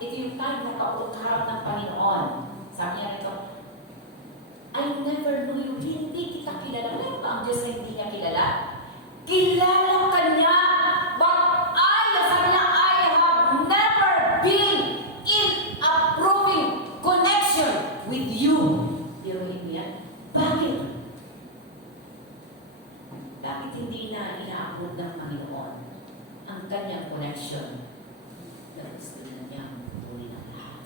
Ito yung time na kaharap ng Panginoon. Sabi niya nito, I never know you. Hindi kita kilala. Meron ba ang Diyos na hindi niya kilala? Kilala ka niya. But sabi niya, I have never been in approving connection with you. Pero hindi yan. Bakit? Bakit hindi na ina-approve ng Panginoon ang kanyang connection? Dahil gusto na niya ang tuloy ng lahat.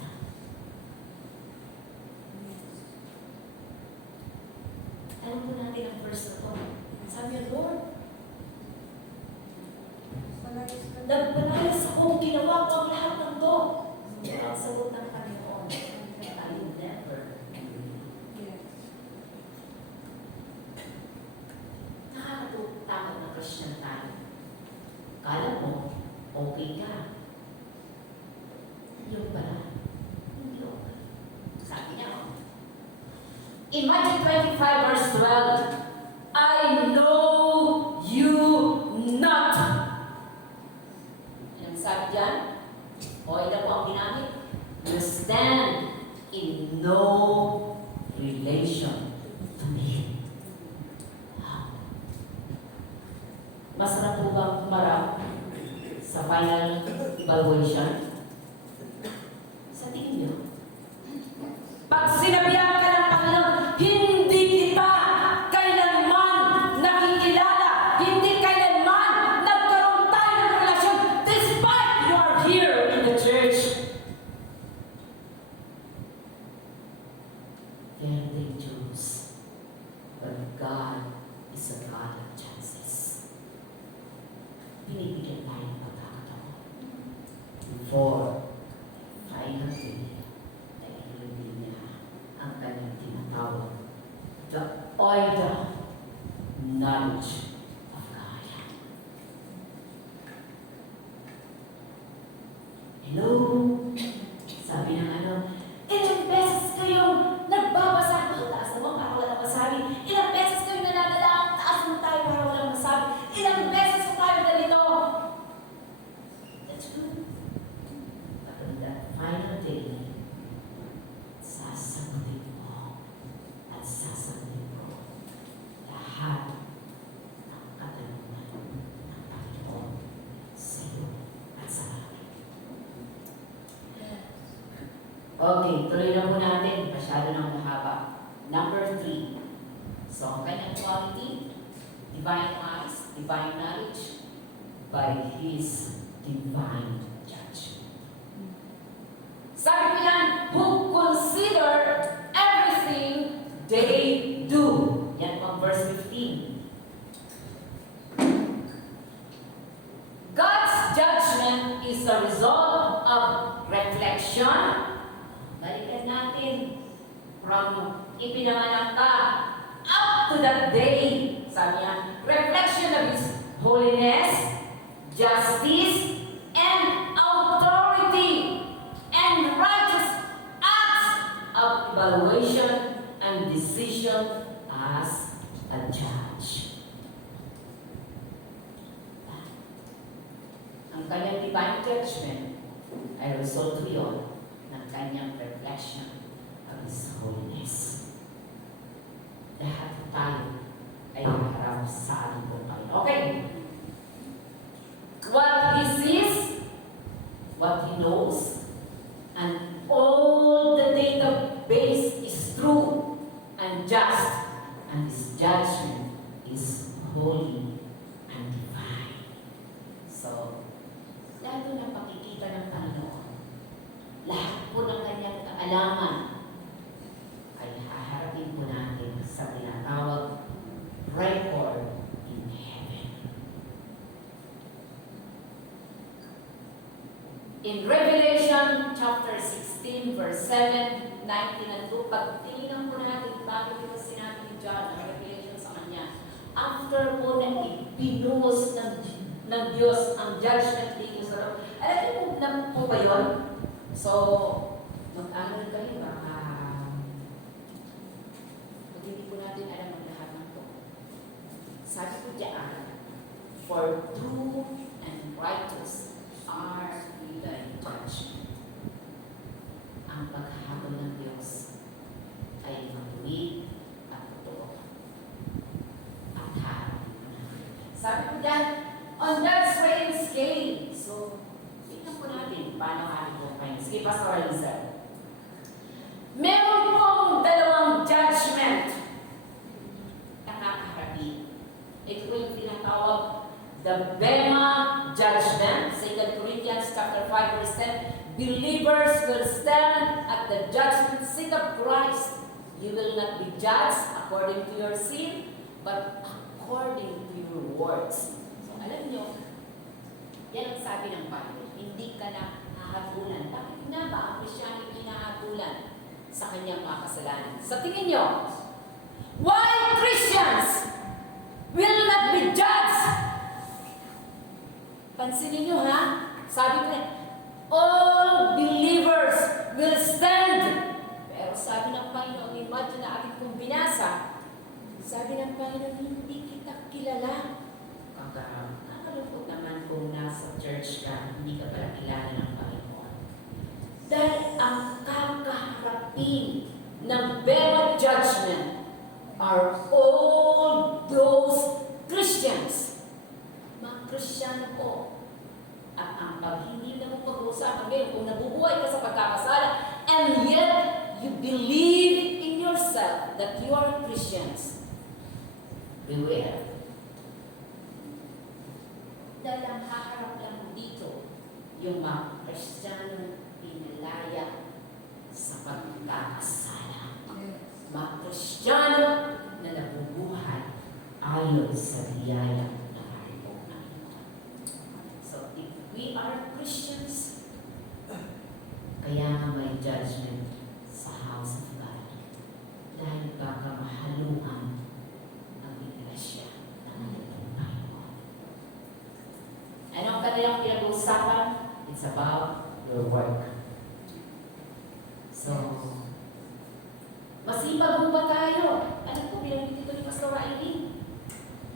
Alam po natin ang verse na to. Sabi niya, Lord, nagpanayos akong ginawa ko ang lahat ng to. Ang sagot ng Panginoon, I will never nakakatutakot na Christian tayo. Kala mo, okay ka. Yung pala, hindi okay. Sabi niya, in Matthew 25 verse 12, I know you not. Anong sabi dyan? O ito po ang ginamit. You stand in no relation to me. Masarap po bang humarap sa final evaluation? Sa tingin niyo? Pag sinabihan ka ng Panginoon, hindi kita kailanman nakikilala, hindi kailanman nagkaroon tayo ng relasyon despite you are here in the church. Very dangerous. But God is a God of chances. Binibigyan tayo ng pagkakataon. For final day, na ilulubin niya ang kanyang tinatawag, the oil knowledge of God. Hello? Sabi ng ilang beses kayong nagbabasa. Taas naman para walang masabi. Ilang beses kayong nananala. Taas mo tayo para walang masabi. Ilang beses tayo ganito. That's good. But on that final day, sasagutin mo at sasagutin ko lahat ng katanungan ng Panginoon sa iyo at sa akin. Okay, tuloy na po natin. Masyado nang mahaba. Number 3. So, ang kanyang quality, divine eyes, divine knowledge, by His divine judgment. Sabi ko yan, who consider everything they do. Yan po ang verse 15. God's judgment is the result of reflection. Balikan natin from ipinanganak ka up to that day. Sabi niya, reflection of His holiness, justice, and authority, and righteous acts of evaluation and decision as a judge. Ang kanyang divine judgment ay result yun ng kanyang reflection of His holiness. Lahat tayo ay harap sa ating buhay. Okay. What what He knows, and all the database is true and just, and His judgment is holy and divine. So, lalo na pakikita ng Panginoon, lahat po ng kanyang kaalaman ay haharapin po natin sa tinatawag record in heaven. In Revelation chapter 16, verse 7, 19 and 2, pag tinignan po natin bakit ito sinabi ni John ang Revelation sa kanya, after po na ibinuhos ng Diyos ang judgment dito sa Lord. Alam niyo po na po ba yun? So, mag-aral kayo baka hindi po natin alam ang lahat ng to. Sabi ko diyan, for true and righteous are the judgment. Ang paghahabol ng Diyos ay matuwid at totoo. At harap. Sabi ko diyan, on God's weighing scale. So, tingnan po natin paano harap po kayo. Sige, Pastor Lisa. Meron pong dalawang judgment na kakaharapin. Ito po yung tinatawag the Bema judgment. 2 Corinthians chapter 5 verse 10. Believers will stand at the judgment seat of Christ. You will not be judged according to your sin, but according to your works. So alam nyo, yan ang sabi ng Bible. Hindi ka na hahabulan. Bakit nga ba ang Christianity nahabulan sa kanyang mga kasalanan? Sa tingin nyo, why Christians will not be judged? Pansinin nyo ha, sabi ko all believers will stand. Pero sabi ng Panginoon, imagine na aking kong binasa, sabi ng Panginoon, hindi kita kilala. Nakakalungkot naman kung nasa church ka, hindi ka pala kilala ng Panginoon. Dahil ang kakaharapin ng Bema judgment are all those Christians. Mga Kristyano po. At ang pag hindi na mo pag-uusapan ngayon, kung nabubuhay ka sa pagkakasala, and yet you believe in yourself that you are Christians, beware. Dahil ang haharap lang dito, yung mga Kristyano pinalaya sa pagkakasala. Mga Kristyano na nabubuhay ayon sa biyaya ng Panginoon. So, if we are Christians, kaya nga may judgment sa house of God. Dahil baka mahaluan ang iglesia ng ating Panginoon. Anong kanilang pinag-uusapan? It's about your work. So, masipag ho ba tayo? Ano po, binanggit ito ni Pastor Riley?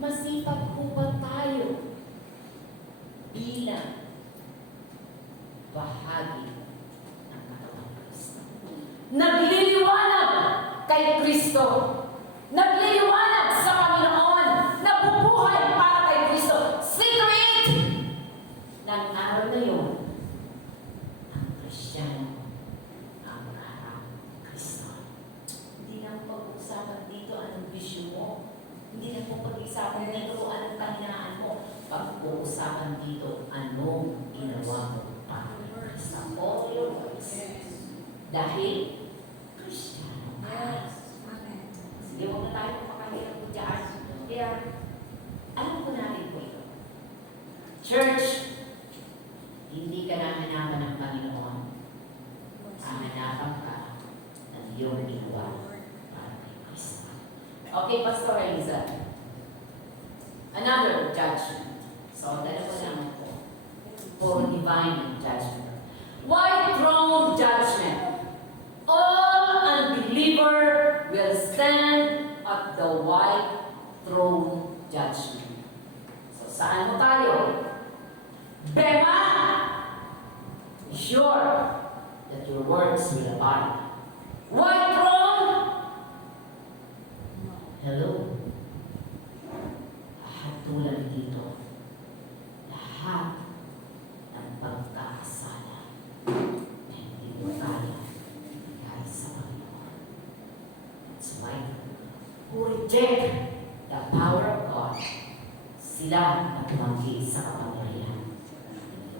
Masipag ho ba tayo bilang bahagi ng katawan ng Kristo? Nagliliwanag kay Kristo. Nagliliwanag sa Panginoon. Nabubuhay para kay Kristo. Secret ng araw na yun, ang Kristiyano ang harap Kristo. Hindi na po pag-usapan dito anong vision mo. Hindi na po pag-usapan dito kung anong kahinaan mo. Pag-uusapan dito anong ginawa mo para kay Kristo. All your works. Dahil Kristiyano ka. Sige, huwag na tayo makahirap po dyan. Kaya, alam ko natin po ito. Church, hindi ka nahanapan ng Panginoon. Hahanapan ka ng iyong ginawa para kay Kristo. Okay, Pastor Eliza. Another judgment. So, dalawa naman po. For divine judgment. White throne judgment. All unbeliever will stand at the white throne judgment. So, saan mo tayo? Bema, sure that your works will abide. White throne, hello. Lahat tulad dito. Lahat ng pagkakasala reject the power of God, sila at tumanggi sa kapangyarihan.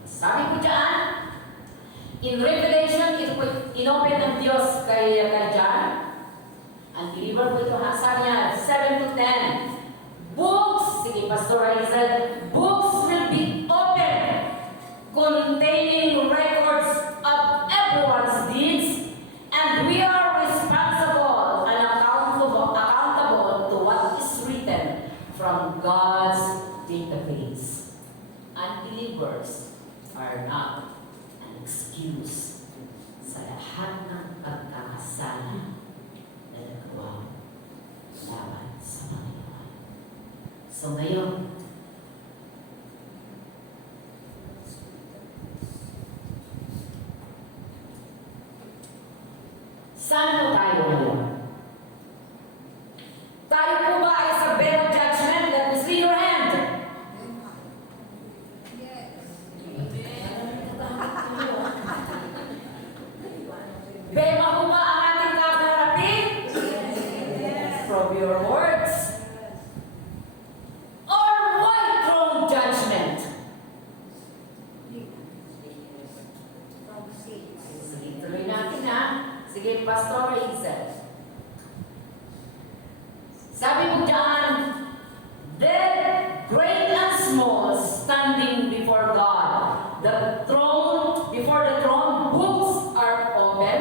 Sabi ko dyan, in Revelation, inopen ng Diyos kay John. Ang deliver ko ito, sabi niya, 7 to 10. Books, sige Pastor Hazel, books will be open containing records of everyone's deeds, and we are responsible and accountable to what is written from God's database. Unbelievers are not an excuse sa lahat ng pagkakasala na nagawa laban sa Panginoon. So ngayon, saan po tayo ngayon? Tayo po ba ay sa bed of judgment? Let me see your hand. Bema po ba ang ating kakarapin? From your words? Or white throne judgment? Sige, tuloy natin ha. Sige, Pastor Hazel. Sabi mo dyan, dead, great and small, standing before God. The throne, before the throne, books are open.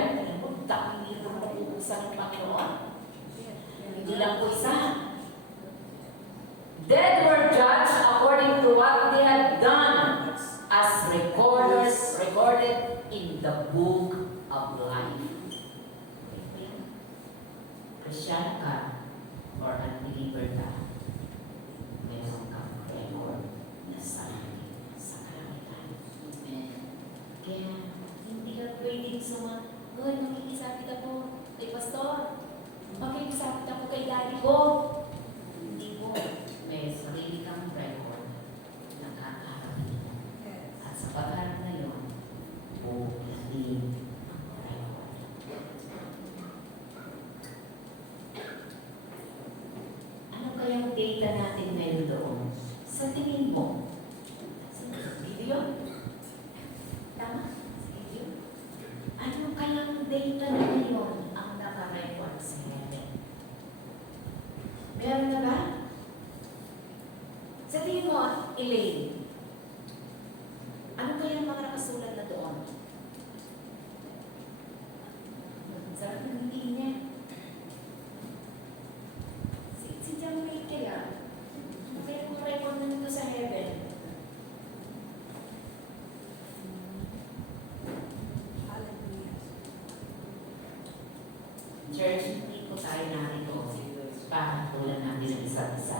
Dami nito na uusan ng Panginoon. Hindi lang po isa. Dead were judged according to what they had done, as recorded in the book of life. Christian ka or unbeliever ka, meron kang record na sarili sa kalangitan. Amen. Kaya, hindi ka pwedeng makikisapit ako kay Pastor. Makikisapit ako kay Daddy ko. Hindi po. May sarili kang record na kakaharapin. At sa pagharap na yun, buunin ang record. Ano kayang data natin meron doon? Sa tingin mo? Sa video? Tama? Sa video? Ano kayang data na ngayon ang nakarecord sa heaven? Meron na ba? Sa tingin mo, Elaine, ano kayang mga nakasulat na doon? Sarap ng hindi niya. Si John May kaya, may record na nito sa heaven. Church, hindi po tayo narito para tulan natin ang isa't isa.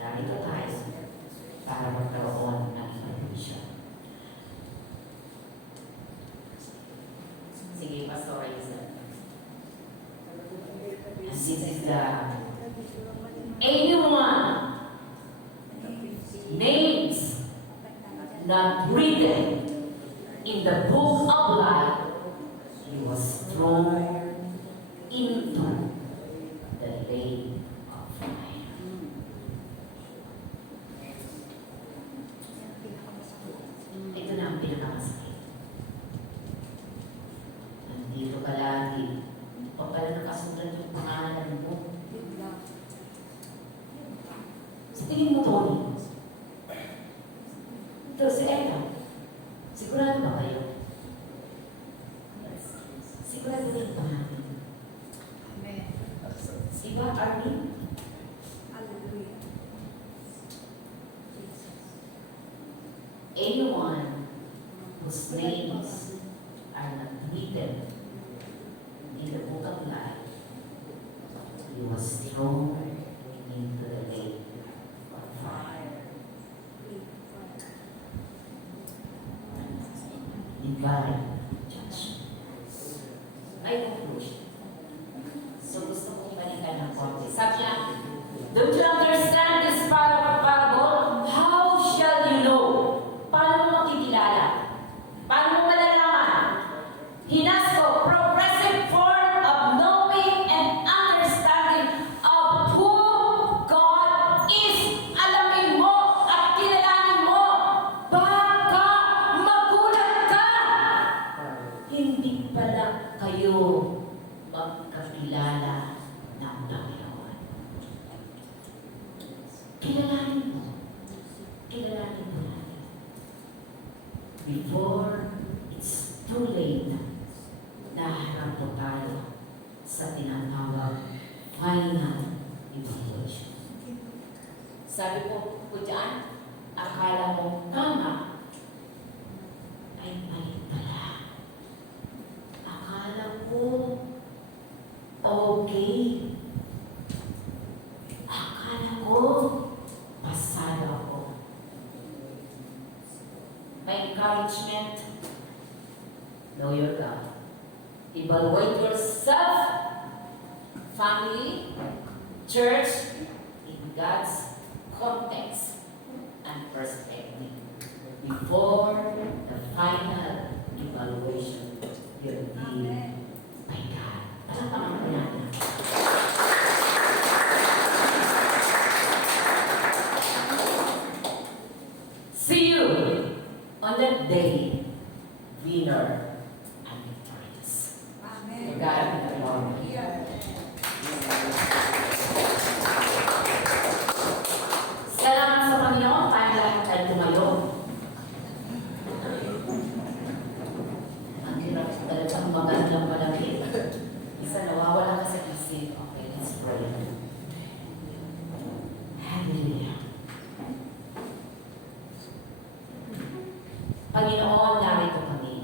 Narito tayo para magkaroon ng information. Sige, Pastor Hazel. This is the anyone names not written in the book of life, he was thrown into the lake of fire. Ito na ang pinakamasakit. Nandito ka lagi. O pala nakasulat yung pangalan mo. Sa tingin mo, Tony? Ito, si Ella. Sigurado ba kayo? Sigurado na yung pangalan. Iba, Armin? Anyone whose names are not written in the book of life, he was thrown into the lake of fire. Divine judgment. May conclusion. So gusto kong balikan ng konti. Sabi niya, don't you understand this parable? How shall you know? Paano mo makikilala? Paano mo malalaman? Hinasco, progressive form of knowing and understanding of who before it's too late, naharap po tayo sa tinatawag final evaluation. Sabi po dyan, akala mo tama, Ay mali pala. Akala ko okay. Akala ko pasado ako. may encouragement, know your God. Evaluate yourself, family, church, in God's context and perspective before the final evaluation will be by God. Alam pa naman natin. See you on that day, winner and victorious. Amen. God be the glory. Salamat sa Panginoon, tayo lahat ay tumayo. Ang hirap talagang magandang malaki. Isa nawawala ka sa isip. Okay, let's pray. Hallelujah. Panginoon, narito kami.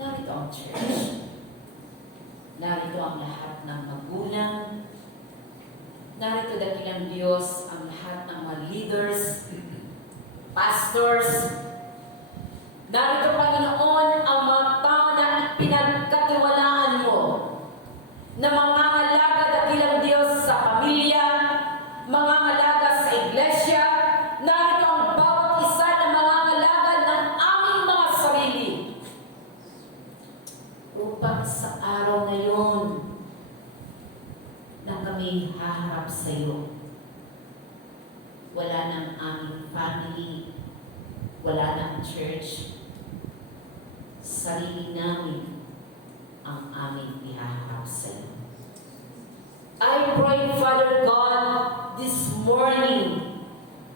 Narito ang church. Narito ang lahat ng magulang. Narito dakilang Diyos ang lahat ng mga leaders, pastors. Narito, Panginoon, ang mga tao na pinagkatiwalaan mo na mga alaga dakilang Diyos sa pamilya, mga alaga sa iglesia. Narito ang bawat isa ng mga alaga ng aming mga sarili. Upang sa araw na yun, na kami haharap sa iyo. Wala nang aming family, wala nang church. Sarili namin ang aming ihaharap sa iyo. I pray, Father God, this morning,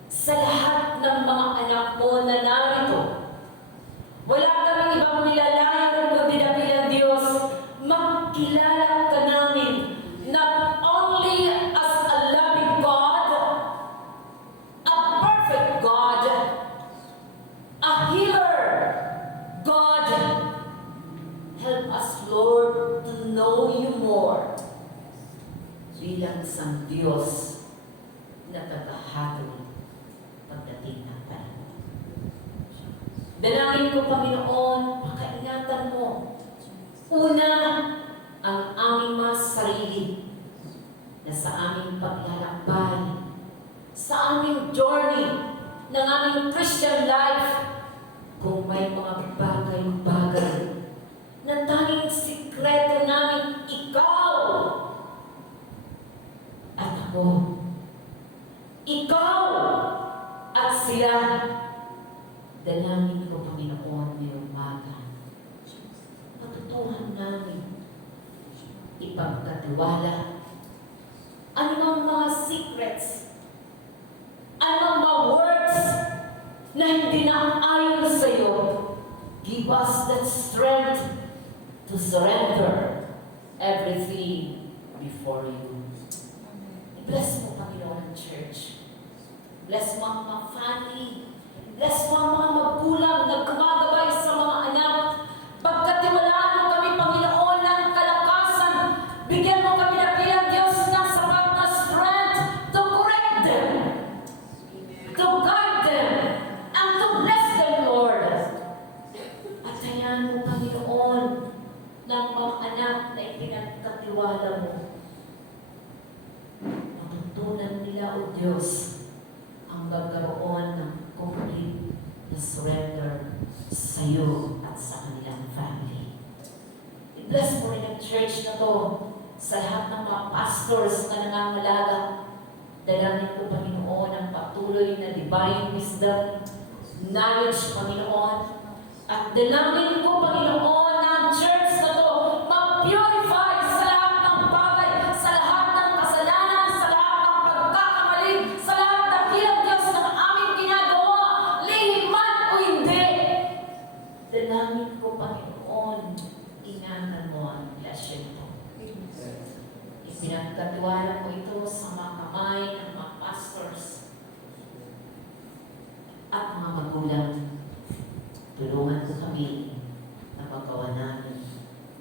sa lahat ng mga anak mo na narito, wala kaming ibang nilalayan kundi dakilang Diyos, magkilala ka namin, not only as a loving God, a perfect God, a healer God. Help us, Lord, to know you more bilang isang Diyos na tagahatol pagdating ng panahon. Dalangin ko, Panginoon, pakaingatan mo. Una, ang aming mga sarili na sa aming paglalakbay, sa aming journey ng aming Christian life, kung may mga bagay-bagay na tanging sikreto namin ikaw at ako. Ikaw at sila. Dalangin ko, Panginoon, may umaga. Matutuhan namin ipagkatiwala anumang mga secrets, anumang mga words na hindi na ayon sa iyo. Give us that strength to surrender everything before you. Bless mo, Panginoon, ang church. Bless mo ang mga family. Bless mo ang mga magulang na gumagabay sa mga anak. Pagkatiwalaan mo kami, Panginoon, ng kalakasan. Bigyan mo kami ng bilang Diyos na sapat na strength to correct them, to guide them, and to bless them, Lord. At hayaan mo, Panginoon, ng mga anak na ipinagkatiwala mo. Matutunan nila, O Diyos, ang magkaroon ng complete na surrender sa iyo at sa kanilang family. I-bless mo rin ang church na to sa lahat ng mga pastors na nangangalaga. Dalangin ko, Panginoon, ang patuloy na divine wisdom, knowledge, Panginoon. At dalangin ko, Panginoon, na ang church na to mag-purify sa lahat ng bagay, sa lahat ng kasalanan, sa lahat ng pagkakamali, sa lahat ng kilang Diyos ng aming ginagawa. Lihim man magulang, tulungan mo kami na magawa namin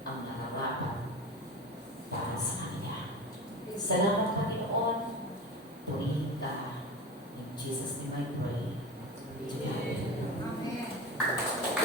ang nararapat para sa Kanya. Salamat, Panginoon. Purihin ka. In Jesus' name I pray. Amen. Amen.